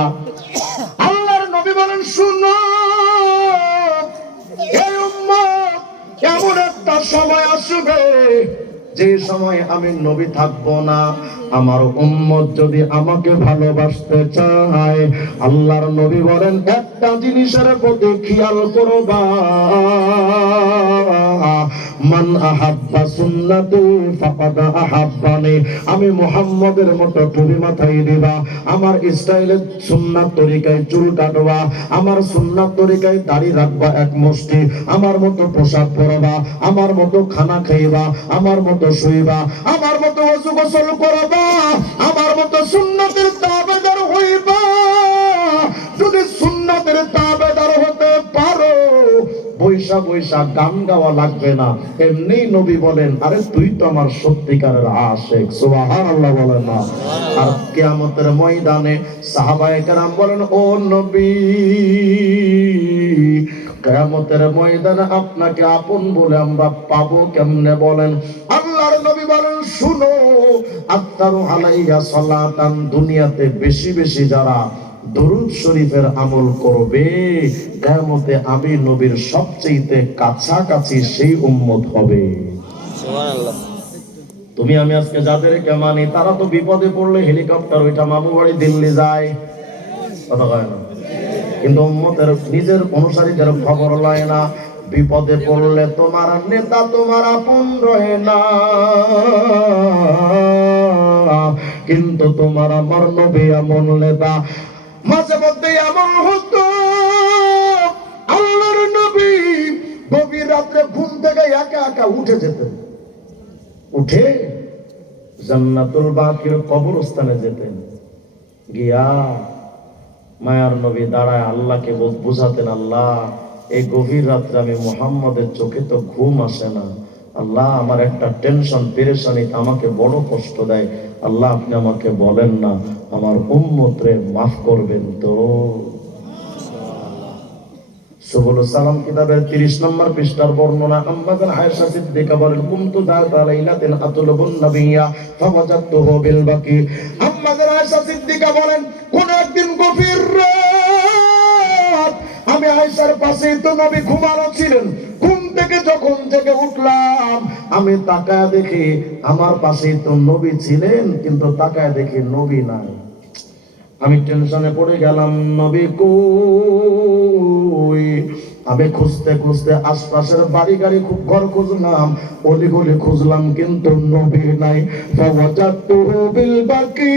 আল্লাহর নবী বলেন, শুনো এই উম্মত, এমন একটা সময় আসবে যে সময় আমি নবী থাকবো না। আমার উম্মত যদি আমাকে ভালোবাসতে চায়, আল্লাহর নবী বলেন একটা জিনিসের প্রতি খেয়াল করবা, মান আহাব্বা সুন্নতি ফাকাদ আহাব্বানি। আমি মুহাম্মদের মতো টুপি মাথায় দিবা, আমার স্টাইলে সুন্নাত তরিকায় চুল কাটবা, আমার সুন্নাত তরিকায় দাড়ি রাখবা এক মুষ্টি, আমার মতো পোশাক পরবা, আমার মতো খানা খাইবা, আমার মতো শুইবা, আমার মতো ওযু গোসল করবা, আমার মতো সুন্নাতের তাবেদার হইবা। যদি সুন্নাতের তাবেদার হতে পারো, বৈশা বৈশা গান গাওয়া লাগবে না, এমনি নবী বলেন, আরে তুই তো আমার সত্যিকারের আশিক। সুবহানাল্লাহ বলেন না? আর কিয়ামতের ময়দানে সাহাবায়ে কেরাম বলেন, ও নবী, কিয়ামতের ময়দানে আপনাকে আপন বলে আমরা পাবো কেমনে বলেন? আল্লাহর নবী বলেন, শুনো, আত্তারু আলাইয়া সালাতান, দুনিয়াতে বেশি বেশি যারা দরুদ শরীফের আমল করবে, কিয়ামতে আমি নবীর সবচেয়ে কাছাকাছি সেই উম্মত হবে। সুবহানাল্লাহ। তুমি আমি আজকে যাদেরকে মানি, তারা তো বিপদে পড়লে হেলিকপ্টার ওইটা মামু বাড়ি দিল্লি যায়, কথা কয় না? কিন্তু উম্মতের নিজের অনুসারীদের খবর লয় না। বিপদে পড়লে তোমার নেতা তোমার আপন রহে না, কিন্তু তোমার আমার নবী এমন নেতা। মাঝে মধ্যে এমন হতো, আল্লাহর নবী গভীর রাত্রে ঘুম থেকে একা একা উঠে যেতেন, উঠে জান্নাতুল বাকির কবরস্থানে যেতেন, গিয়া মায়ার নবী দাঁড়ায় আল্লাহকে বুঝাতেন, আল্লাহ এই গভীর রাত্রে আমি মুহাম্মদের চোখে তো ঘুম আসে না, আল্লাহ আমার একটা টেনশন পেরেশানি আমাকে বড় কষ্ট দেয়, আল্লাহ আপনি আমাকে বলেন না আমার উম্মতরে মাফ করবেন তো? সুবুলুস সালাম কিতাবের 30 নম্বর পৃষ্ঠার বর্ণনা। আম্মা জান আয়েশা সিদ্দিকা বলেন, কুনতু যাতা লাইলাতিন আতলুবুন নবিয়্যা ফাওয়াজাদতুহু বিল বাকি। আম্মা জান আয়েশা সিদ্দিকা বলেন, কোন একদিন গভীর রাত আমি আয়েশার পাশেই তো নবী ঘুমানো ছিলেন, ঘুম থেকে যখন জেগে উঠলাম আমি তাকায় দেখি আমার পাশেই তো নবী ছিলেন, কিন্তু তাকায় দেখি নবী নাই। আমি টেনশনে পড়ে গেলাম, নবী কই? আমি খুঁজতে খুঁজতে আশপাশের বাড়ি গাড়ি খুব ঘর খুঁজলাম, অলি গলি খুঁজলাম, কিন্তু নবী নাই। ফাওয়াজাদতুহু বিল বাকি।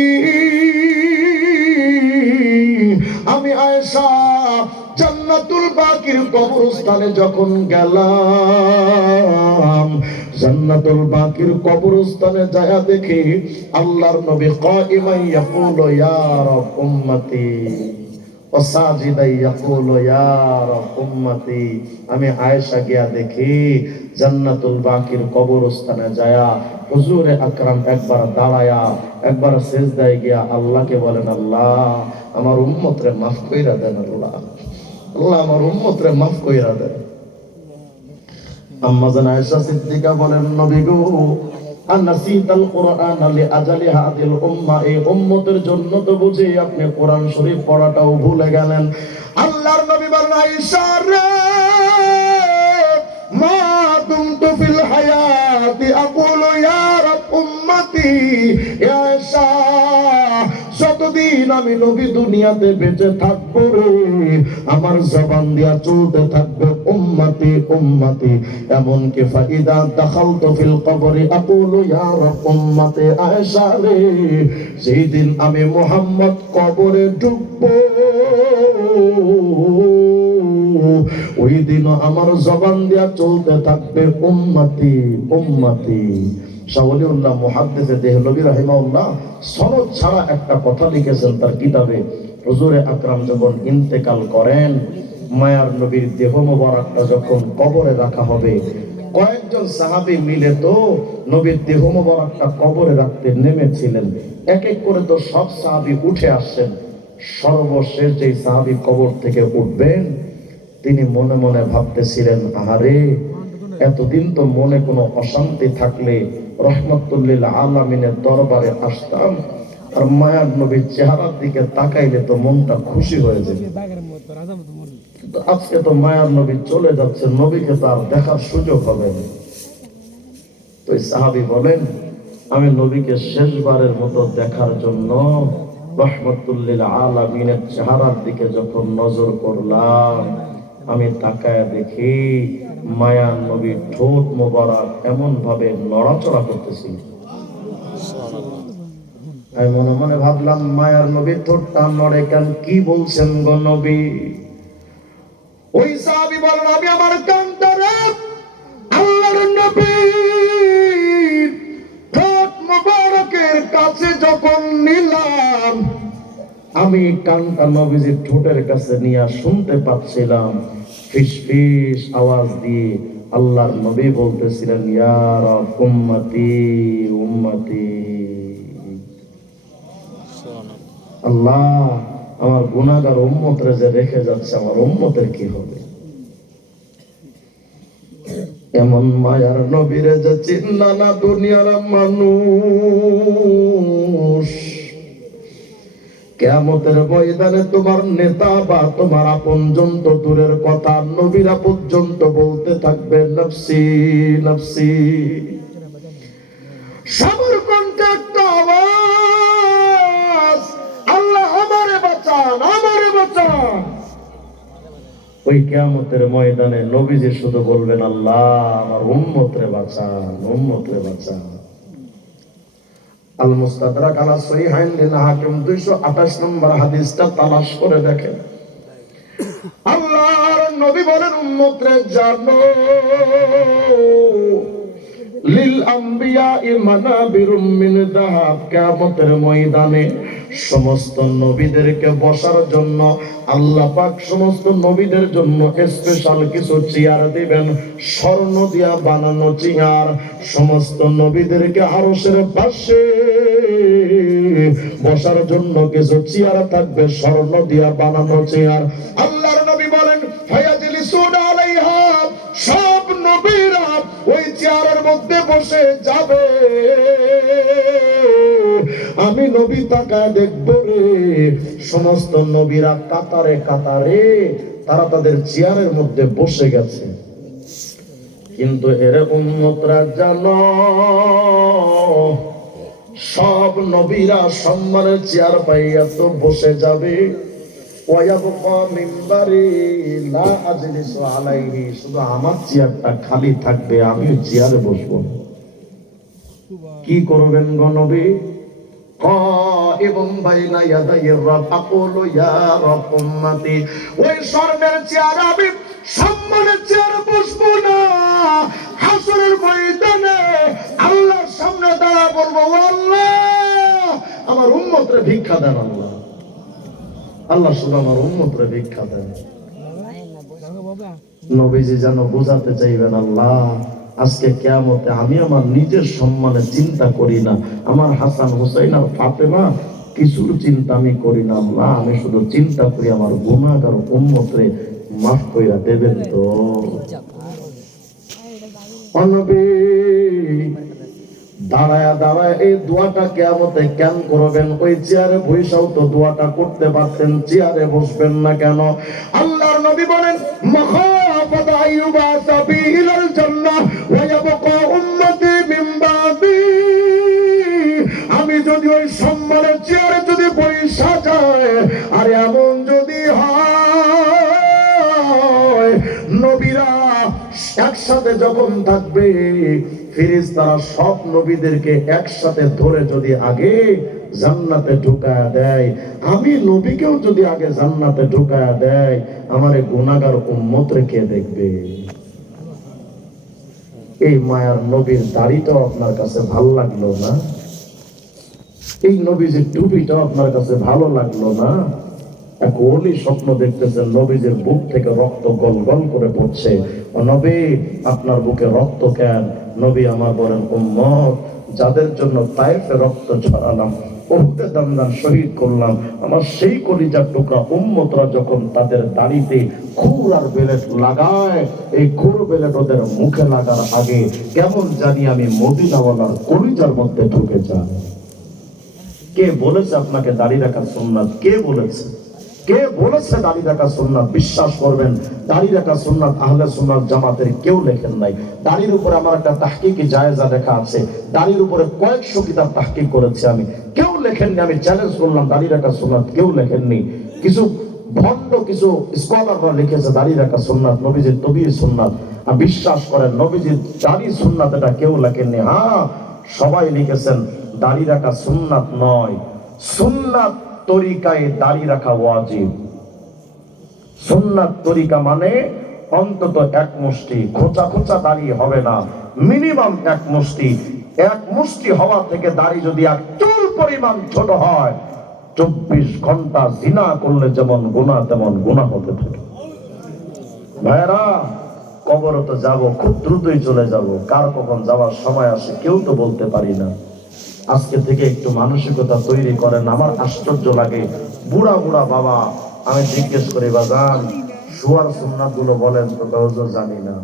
আমি আয়েশা জান্নাতুল বাকির কবরস্থানে যখন গেলাম, জান্নাতুল বাকির কবরস্থানে যায়া দেখি আল্লাহর নবী কাইমান ইয়াকুলু ইয়া রাব উম্মতি ওয়া সাজিদান ইয়াকুলু ইয়া রাব উম্মতি। আমি আয়েশা গিয়া দেখি জান্নাতুল বাকির কবরস্থানে যায়া হুজুরে আকরাম একবার দাঁড়ায়া একবার সিজদায় গিয়া আল্লাহকে বলেন, আল্লাহ আমার উম্মতরে মাফ কইরা দেন, আল্লাহ আল্লাহ আমার উম্মতরে মাফ কইরা দেন। আম্মা জান আয়েশা সিদ্দিকা বলেন, নবী গো, আনাসিতাল কুরআন লিআজালি হাদিল উম্মাহ, এই উম্মতের জন্য তো বুঝি আপনি কোরআন শরীফ পড়াটাও ভুলে গেলেন। আল্লাহর নবী বলেন, আয়েশা রে, মা দুমতু ফিল হায়াতি আকুলু ইয়া রাব উম্মতি। আয়েশা, যতদিন আমি নবী দুনিয়াতে বেঁচে থাকবো রে, আমার জবান দিয়া চলতে থাকবে উম্মতি উম্মতি। এমনকি ফাইদা দাখালতু ফিল কবরি আকুলু ইয়া রাব উম্মতি। আয়েশা রে, যেই দিন আমি মুহাম্মদ কবরে ঢুকবো, ওই দিন আমার জবান দিয়া চলতে থাকবে উম্মতি উম্মতি। শাওলিউল্লাহ মুহাদ্দিসে দেহলভী রাহিমাহুল্লাহ সনদ ছাড়া একটা কথা লিখেছেন তার কিতাবে। হুজুরে আকরাম যখন ইন্তেকাল করেন, মায়ার নবীর দেহ মোবারকটা যখন কবরে রাখা হবে, কয়েকজন সাহাবী মিলে তো নবীর দেহ মোবারকটা কবরে রাখতে নেমেছিলেন। এক এক করে তো সব সাহাবী উঠে আসছেন। সর্বশেষ যে সাহাবী কবর থেকে উঠবেন, তিনি মনে মনে ভাবতেছিলেন, আহারে এতদিন তো মনে কোনো অশান্তি থাকলে রহমাতুল লিল আলামিনের দরবারে আসতাম, আর মায়ার নবীর চেহারার দিকে তাকাইলে তো মনটা খুশি হয়ে যেত। কিন্তু আজকে তো মায়ার নবী চলে যাচ্ছে, নবীকে তো আর দেখার সুযোগ হবে না। তো সাহাবী বলেন, আমি নবীকে শেষবারের মতো দেখার জন্য রহমাতুল লিল আলামিনের চেহারার দিকে যখন নজর করলাম, আমি তাকায় দেখি মায়ার নবীর ঠোঁট মোবারক এমন ভাবে নড়াচড়া করতেছিল। আমি মনে মনে ভাবলাম, মায়ার নবীর ঠোঁটটা নড়ে কেন? কি বলছেন গো নবী? ওই সাহাবী বলেন, আমি আমার কানটারে আল্লাহর নবীর ঠোঁট মোবারকের কাছে যখন নিলাম, আমি কানটা নবীজির ঠোঁটের কাছে নিয়ে শুনতে পাচ্ছিলাম ফিস ফিস আওয়াজ দিয়ে আল্লাহর নবী বলতেছিলেন, ইয়া রাব উম্মতি উম্মতি। আল্লাহ, আমার গুনাহগার উম্মতরে যে রেখে যাচ্ছে, আমার উম্মতের কি হবে? এমন মায়ার নবীরে যে চিন্না না দুনিয়ার মানুষ, কিয়ামতের ময়দানে তোমার নেতা বা তোমার আপনজন তো দূরের কথা, নবীরা পর্যন্ত বলতে থাকবে নফসি নফসি। সবার কণ্ঠে একটা আওয়াজ, আল্লাহ আমারে বাঁচান, আমারে বাঁচান। ওই কিয়ামতের ময়দানে নবীজি শুধু বলবেন, আল্লাহ আমার উম্মতরে বাঁচান, উম্মতরে বাঁচান। আল মুস্তাদরাক আলা সহিহাইন লিল হাকিম 228 নম্বর হাদিসটা তালাশ করে দেখেন। আল্লাহর নবী বলেন, উম্মতরে জানো, লিল আম্বিয়া'i মানাবিরুম মিন যাহাব। কিয়ামতের ময়দানে সমস্ত নবীদেরকে বসার জন্য আল্লাহ পাক সমস্ত নবীদের জন্য স্পেশাল কিছু চেয়ার দিবেন, স্বর্ণ দিয়া বানানো চেয়ার। সমস্ত নবীদেরকে আরশের পাশে বসার জন্য কিছু চেয়ার থাকবে, স্বর্ণ দিয়া বানানো চেয়ার। আল্লাহর নবী বলেন, ফায়াজলিসুনা আলাইহা, সব নবীরা ওই চেয়ারের মধ্যে বসে যাবে। আমি নবী তাকায় দেখব রে, সমস্ত নবীরা কাতারে কাতারে তারা তাদের চেয়ারের মধ্যে বসে গেছে। কিন্তু এর উম্মতরা জানো, সব নবীরা সম্মানের চেয়ার পাইয়া তো বসে যাবে। ওয়ায়াবকা মিম্বারি লা আজলিসু আলাইহি, শুধু আমার চেয়ারটা খালি থাকবে, আমি চেয়ারে বসবো। কি করবেন গো নবী? কাইবুম বাইনা ইয়াদাইর রাব আকুলু ইয়া রাব উম্মতি। ওই স্বর্ণের চেয়ার আমি সম্মানের চেয়ারে বসবো না। হাসরের ময়দানে আল্লাহর সামনে দাঁড়া বলবো, আল্লাহ আমার উম্মতরে ভিক্ষা দেন। আল্লাহ আল্লাহ শুধু আমার উম্মতরে ভিক্ষা দেন। নবীজি যেন বোঝাতে চাইবেন, আল্লাহ আজকে কিয়ামতে আমি আমার নিজের সম্মানে চিন্তা করি না, আমার হাসান হুসাইন আর ফাতেমা কিছুর চিন্তা আমি করি না। আল্লাহ আমি শুধু চিন্তা করি আমার গুনাহগার উম্মতরে মাফ কইরা দেবেন তো। নবী দাঁড়ায়া দাঁড়ায় এই দোয়াটা কিয়ামতে কেন করবেন? ওই চেয়ারে বসেও তো দোয়াটা করতে পারতেন, চেয়ারে বসবেন না কেন? আল্লাহর নবী বলেন, মাখাফাতা আইয়ুবা সাবিলাল জান্নাহ ওয়া ইয়াবকা উম্মতি মিন বাদি। আমি যদি ওই সম্মানের চেয়ারে যদি বসা যায়, আর এমন যদি হয় নবীরা একসাথে যখন থাকবে, ফেরেশতারা সব নবীদেরকে একসাথে ধরে যদি আগে জান্নাতে ঢুকায়া দেয়, আমি নবীকেও যদি আগে জান্নাতে ঢুকায়া দেয়, আমারে গুনাহগার উম্মত রেখে দেখবে। এই মায়ার নবীর দাড়িটাও আপনার কাছে ভালো লাগলো না? এই নবীজির টুপিটাও আপনার কাছে ভালো লাগলো না? এক ওলি স্বপ্ন দেখতেছেন, নবীজির বুক থেকে রক্ত গল গল করে পড়ছে। ও নবী, আপনার বুকে রক্ত কেন? নবী আমার বলেন, উম্মত যাদের জন্য তায়েফে রক্ত ছড়ালাম, ওহুদে দমদান শহীদ করলাম, আমার সেই কলিজার টুকরা উম্মতরা যখন তাদের দাড়িতে খুর আর বেলেট লাগায়, এই খুর বেলেট ওদের মুখে লাগার আগে কেমন জানি আমি মদিনাওয়ালার কলিজার মধ্যে ঢুকে যাই। কে বলেছে আপনাকে দাড়ি রাখা সুন্নাত? কে বলেছে? কে বলেছে দাড়ি রাখা সুন্নাত? বিশ্বাস করবেন, দাড়ি রাখা সুন্নাত আহলে সুন্নাত জামাতের কেউ লেখেন নাই। দাড়ির উপরে আমার একটা তাহকিকি জায়েজা লেখা আছে, দাড়ির উপরে কয়েকশো কিতাব তাহকিক করেছি আমি, কেউ লেখেননি। আমি চ্যালেঞ্জ করলাম, দাড়ি রাখা সুন্নাত কেউ লেখেননি। কিছু ভণ্ড কিছু স্কলাররা লিখেছে দাড়ি রাখা সুন্নাত, নবীজির তবির সুন্নাত। আর বিশ্বাস করেন, নবীজির দাড়ি সুন্নাত এটা কেউ লেখেননি। হ্যাঁ, সবাই লিখেছেন দাড়ি রাখা সুন্নাত নয়, সুন্নাত তরিকায় দাড়ি রাখা ওয়াজিব। সুন্নাত তরিকা মানে অন্তত এক মুষ্টি, খোঁচা খোঁচা দাড়ি হবে না, মিনিমাম এক মুষ্টি। এক মুষ্টি হওয়া থেকে দাড়ি যদি এক চুল পরিমাণ ছোট হয়, 24 ঘন্টা জিনা করলে যেমন গুনাহ তেমন গুনাহ হতে থাকে। ভাইরা, কবরে তো যাবো, খুব দ্রুতই চলে যাব, কার কখন যাওয়ার সময় আসে কেউ তো বলতে পারি না। আজকে থেকে একটু মানসিকতা তৈরি করেন। আমার আশ্চর্য লাগে, বুড়া বুড়া বাবা, আমি জিজ্ঞেস করি বাজান শুয়ার সুন্নাত গুলো বলেন তো, হুজুর জানি না।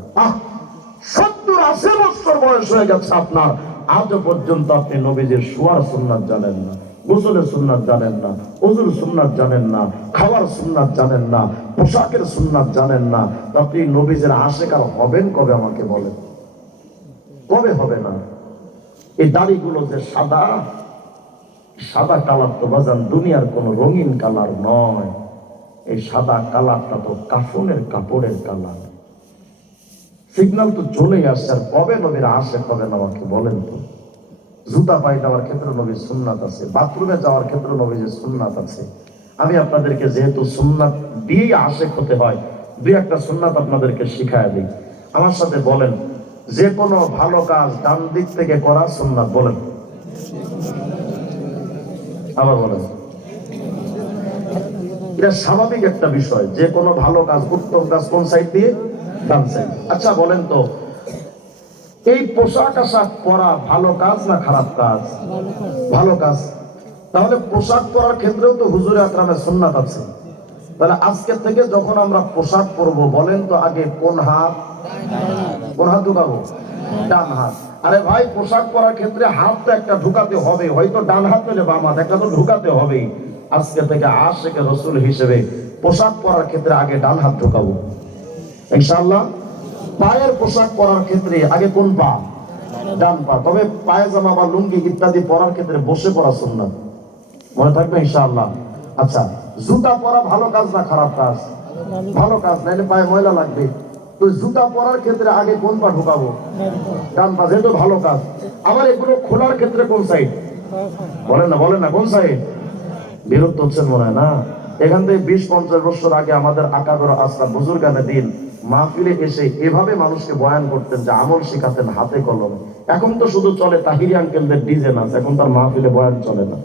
70-80 বছর বয়স হয়ে গেছে আপনার, আজও পর্যন্ত আপনি নবীজির শুয়ার সুন্নাত জানেন না, গোসলের সুন্নাত জানেন না, ওযুর সুন্নাত জানেন না, খাওয়ার সুন্নাত জানেন না, পোশাকের সুন্নাত জানেন না। আপনি নবীজির আশিক আর হবেন কবে আমাকে বলেন? কবে হবে না? এই দাড়িগুলো যে সাদা, সাদা কালার তো বাজান দুনিয়ার কোন রঙিন কালার নয়। এই সাদা কালারটা তো কাফনের কাপড়ের কালার। সিগন্যাল তো চলেই আসছে, আর কবে নবীর আশিক হবেন আমাকে বলেন তো? জুতা পায়ে যাওয়ার ক্ষেত্রে নবীর সুন্নাত আছে, বাথরুমে যাওয়ার ক্ষেত্রে নবীর সুন্নাত আছে। আমি আপনাদেরকে যেহেতু সুন্নাত দিয়েই আশিক হতে হয়, দুই একটা সুন্নাত আপনাদেরকে শিখায় দিই। আমার সাথে বলেন, যে কোনো ভালো কাজ ডান দিক থেকে করা সুন্নাত। বলেন, আবার বলেন। এটা স্বাভাবিক একটা বিষয়, যে কোনো ভালো কাজ, উত্তম কাজ কোন সাইড দিয়ে? ডান সাইড। আচ্ছা বলেন তো, এই পোশাক আশাক পরা ভালো কাজ না খারাপ কাজ? ভালো কাজ। তাহলে পোশাক পরার ক্ষেত্রেও তো হুজুরে আকরামের সুন্নাত আছে। তাহলে আজকে থেকে যখন আমরা পোশাক পরবো, বলেন তো আগে কোন হাত ঢুকাবো? ডান হাত। আরে ভাই, পোশাক পরার ক্ষেত্রে হাত তো একটা ঢুকাতে হবে, হয়তো ডান হাত হলে বাম হাত, একটা তো ঢুকাতে হবে। আজকে থেকে আশিকে রাসূল হিসেবে পোশাক পরার ক্ষেত্রে আগে ডান হাত ঢুকাবো ইনশাআল্লাহ। পায়ের পোশাক পরার ক্ষেত্রে আগে কোন পা? ডান পা। তবে পায়জামা বা লুঙ্গি ইত্যাদি পরার ক্ষেত্রে বসে পড়া সুন্নাত, মনে থাকবে ইনশাআল্লাহ। আচ্ছা, জুতা পরা ভালো কাজ না খারাপ কাজ? ভালো কাজ, নাইলে পায়ে ময়লা লাগবে। তো জুতা পরার ক্ষেত্রে আগে কোন পা ঢুকাবো? ডান পা, যেহেতু ভালো কাজ। আবার এগুলো খোলার ক্ষেত্রে কোন সাইড? বলেন না কোন সাইড? বিরক্ত হচ্ছেন মনে হয় না? এখান থেকে 20-50 বছর আগে আমাদের আকাবের আসলাম বুজুর্গানে দিন মাহফিলে এসে এভাবে মানুষকে বয়ান করতেন, যে আমল শেখাতেন হাতে কলমে। এখন তো শুধু চলে তাহিরি আঙ্কেলদের ডিজে নাচ, এখন তার মাহফিলে বয়ান চলে না।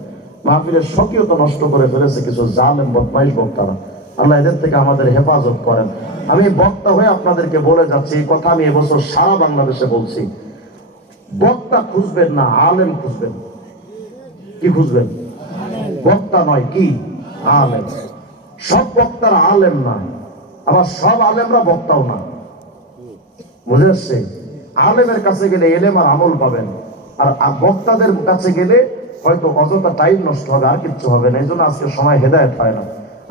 মাহফিলের স্বকীয়তা নষ্ট করে ফেলেছে কিছু জালেম বদমাইশ বক্তারা। আল্লাহ এদের থেকে আমাদের হেফাজত করেন। আমি বক্তা হয়ে আপনাদেরকে বলে যাচ্ছি, এই কথা আমি এবছর সারা বাংলাদেশে বলছি, বক্তা খুঁজবেন না, আলেম খুঁজবেন। কি খুঁজবেন? বক্তা নয়, কি? আলেম। সব বক্তারা আলেম না, আবার সব আলেমরা বক্তাও না, বুঝে আসছে? আলেমের কাছে গেলে এলেম আর আমল পাবেন, আর বক্তাদের কাছে গেলে হয়তো অযথা টাইম নষ্ট হবে, আর কিচ্ছু হবে না। এই জন্য আজকে সময় হেদায়েত হয় না।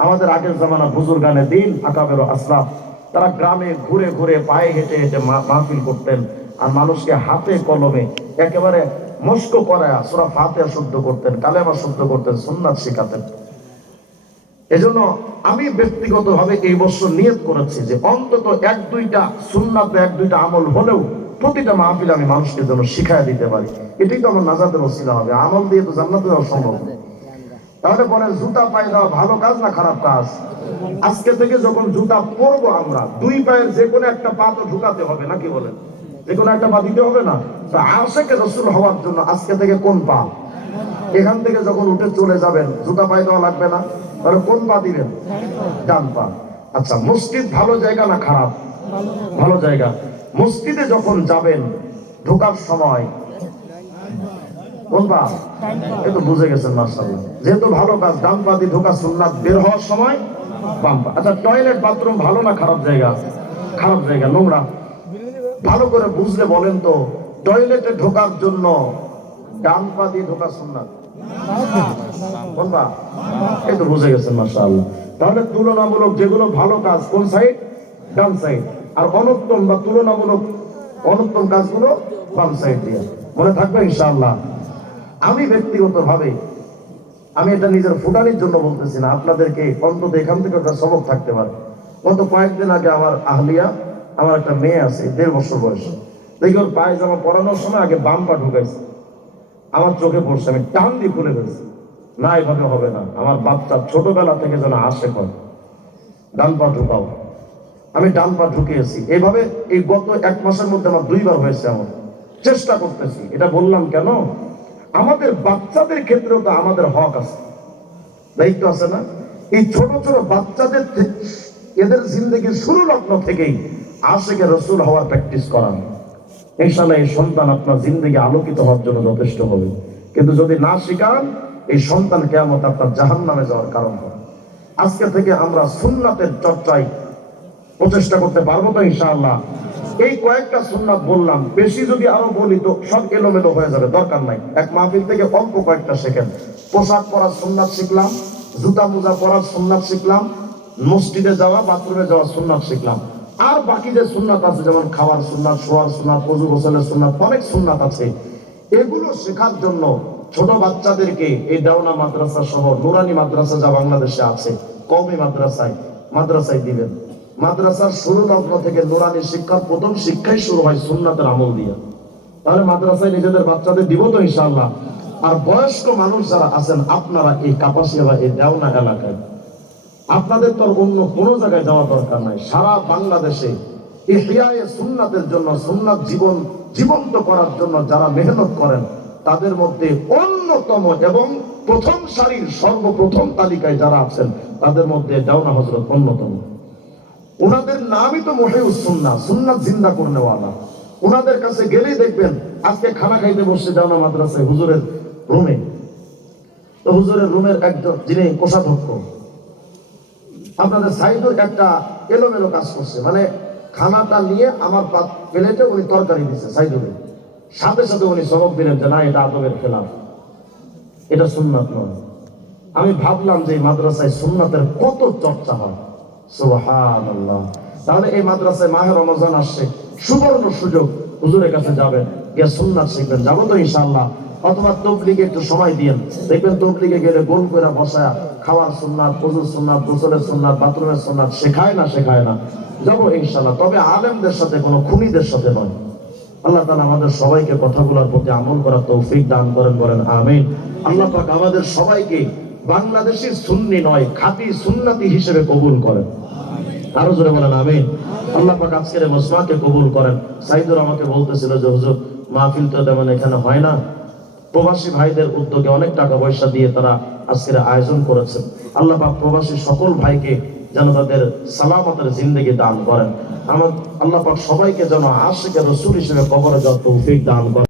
আমাদের আগের জামানা বুজুর্গানে দিন আকাবের আসলাফ, তারা গ্রামে ঘুরে ঘুরে পায়ে হেঁটে হেঁটে মাহফিল করতেন, আর মানুষকে হাতে কলমে একেবারে মস্ক করায়া সূরা ফাতিহা শুদ্ধ করতেন, কালেমা শুদ্ধ করতেন, সুন্নাত শিখাতেন। এজন্য আমি ব্যক্তিগতভাবে এই বছর নিয়ত করেছি যে অন্তত 1-2টা সুন্নাত, 1-2টা আমল হলেও প্রতিটা মাহফিলে আমি মানুষকে যেন শিখায় দিতে পারি। এটাই তো আমার নাজাতের ওসিলা হবে। আমল দিয়ে তো জান্নাতে যাওয়া সম্ভব না। তাহলে বলেন, জুতা পায়ে দেওয়া ভালো কাজ না খারাপ কাজ? আজকে থেকে যখন জুতা পরবো আমরা, দুই পায়ের যে কোনো একটা পা তো ঢুকাতে হবে, নাকি বলেন? যে কোনো একটা পা দিতে হবে না? তো আশিকে রাসূল হওয়ার জন্য আজকে থেকে কোন পা? এখান থেকে যখন উঠে চলে যাবেন, জুতা পায়ে দেওয়া লাগবে না, তাহলে কোন পা দিবেন? ডান পা। আচ্ছা, মসজিদ ভালো জায়গা না খারাপ? ভালো জায়গা। মসজিদে যখন যাবেন, ঢোকার সময় কোন পা? এই তো বুঝে গেছেন মাশাআল্লাহ। যেহেতু ভালো কাজ, ডান পা দিয়ে ঢোকা সুন্নাত, বের হওয়ার সময় বাম পা। আচ্ছা, টয়লেট বাথরুম ভালো না খারাপ জায়গা? খারাপ জায়গা, নোংরা। ভালো করে বুঝলে বলেন তো, টয়লেটে ঢোকার জন্য ডান পা দিয়ে ঢোকা সুন্নাত, কোন পা? এই তো বুঝে গেছেন মাশাআল্লাহ। তাহলে তুলনামূলক যেগুলো ভালো কাজ কোন সাইড? ডান সাইড। আর অনুত্তম বা তুলনামূলক অনুত্তম কাজগুলো বাম সাইড দিয়ে। মনে থাকবে ইনশাআল্লাহ। আমি ব্যক্তিগতভাবে, আমি এটা নিজের ফুটানির জন্য বলতেছি না, আপনাদেরকে অন্তত এখান থেকে একটা সবক থাকতে পারে। গত কয়েকদিন আগে আমার আহলিয়া, আমার একটা মেয়ে আছে 1.5 বছর বয়স, দেখি ওর পায়জামা পরানোর সময় আগে বাম পা ঢুকাইছে। আমার চোখে পড়ছে, আমি টান দিয়ে খুলে ফেলছি। না, এভাবে হবে না, আমার বাচ্চা ছোটবেলা থেকে যেন আসে করে ডান পা ঢুকাও। আমি ডান পা ঢুকিয়েছি। এইভাবে এই গত 1 মাসের মধ্যে আমার 2 বার হয়েছে। আমার চেষ্টা করতেছি। এটা বললাম কেন? আমাদের বাচ্চাদের ক্ষেত্রেও তো আমাদের হক আছে, দায়িত্ব আছে না? এই ছোট ছোট বাচ্চাদের এদের জিন্দেগির শুরু লগ্ন থেকেই আশিকে রসুল হওয়ার প্র্যাকটিস করান। ইনশাআল্লাহ এই সন্তান আপনার জিন্দেগি আলোকিত হওয়ার জন্য যথেষ্ট হবে। কিন্তু যদি না শিখান, এই সন্তান কিয়ামত আপনার জাহান্নামে যাওয়ার কারণ হবে। আজকে থেকে আমরা সুন্নাতের চর্চায় প্রচেষ্টা করতে পারবো তো ইনশাআল্লাহ। এই কয়েকটা সুন্নাত বললাম, বেশি যদি আরো বলি তো সব এলোমেলো হয়ে যাবে, দরকার নাই। এক মাহফিল থেকে অল্প কয়েকটা শেখেন। পোশাক পরার সুন্নাত শিখলাম, জুতা মোজা পরার সুন্নাত শিখলাম, মসজিদে যাওয়া, বাথরুমে যাওয়ার সুন্নাত শিখলাম। আর বাকি যে সুন্নাত আছে, যেমন খাওয়ার সুন্নাত, শোয়ার সুন্নাত, ওযু গোসলের সুন্নাত, অনেক সুন্নাত আছে। এগুলো শেখার জন্য ছোট বাচ্চাদেরকে এই দেওনা মাদ্রাসা সহ নুরানি মাদ্রাসা যা বাংলাদেশে আছে, কওমি মাদ্রাসায় দিবেন। মাদ্রাসার শুরু লগ্ন থেকে নুরানি শিক্ষার প্রথম শিক্ষাই শুরু হয় সুন্নাতের আমল দিয়ে। তাহলে মাদ্রাসায় নিজেদের বাচ্চাদের দিব তো ইনশাআল্লাহ। আর বয়স্ক মানুষ যারা আছেন, আপনারা এই কাপাসিয়া বা এই দেওনা এলাকায়, আপনাদের তো অন্য কোনো জায়গায় যাওয়া দরকার নাই। সারা বাংলাদেশে ইহইয়ায়ে সুন্নাতের জন্য, সুন্নাত জীবন্ত করার জন্য যারা মেহনত করেন, তাদের মধ্যে অন্যতম এবং প্রথম সারির সর্বপ্রথম তালিকায় যারা আছেন, তাদের মধ্যে দেওনা হযরত অন্যতম। ওনাদের নামই তো মুহিউস সুন্নাহ, সুন্নাত জিন্দা করনেওয়ালা। ওনাদের কাছে গেলেই দেখবেন, আজকে খানা খাইতে বসছে দেওনা মাদ্রাসায় হুজুরের রুমে। তো হুজুরের রুমের একজন যিনি কোষাধ্যক্ষ, আপনাদের সাইদুর একটা এলোমেলো কাজ করছে, মানে খানাটা নিয়ে আমার প্লেটে উনি তরকারি দিচ্ছে সাইদুরে, সাথে সাথে উনি সবক দিলেন যে না, এটা আদবের খেলাফ, এটা সুন্নাত নয়। আমি ভাবলাম যে এই মাদ্রাসায় সুন্নাতের কত চর্চা হয়, সুবহানাল্লাহ। তাহলে এই মাদ্রাসায় মাহে রমজান আসছে, সুবর্ণ সুযোগ, হুজুরের কাছে যাবেন, গিয়ে সুন্নাত শিখবেন। যাবো তো ইনশাআল্লাহ। অথবা তবলিগে একটু সময় দিয়েন, দেখবেন তবলিগে গেলে গোল করে বসায়া খাওয়ার সুন্নাত, ওযুর সুন্নাত, গোসলের সুন্নাত, বাথরুমের সুন্নাত শেখায় না? যাবো ইনশাআল্লাহ। তবে আলেমদের সাথে, কোনো খুনিদের সাথে নয়। আল্লাহ তাআলা আমাদের সবাইকে কথাগুলোর প্রতি আমল করার তৌফিক দান করেন, বলেন আমিন। আল্লাহ পাক আমাদের সবাইকে বাংলাদেশি সুন্নি নয়, খাঁটি সুন্নতি হিসেবে কবুল করেন। আরো জোরে বলেন আমিন। আল্লাহ পাক আজকের মজমাকে কবুল করেন। সাইদুর আমাকে বলতেছিল যে হুজুর, মাহফিল তো তেমন এখানে হয় না, প্রবাসী ভাইদের উদ্যোগে অনেক টাকা পয়সা দিয়ে তারা আজকের আয়োজন করেছেন। আল্লাহ পাক প্রবাসী সকল ভাইকে যেন তাদের সালামতের জিন্দেগি দান করেন। আল্লাহ পাক সবাইকে যেন আশিকে রাসূল হিসেবে কবরে যাওয়ার তৌফিক দান করেন।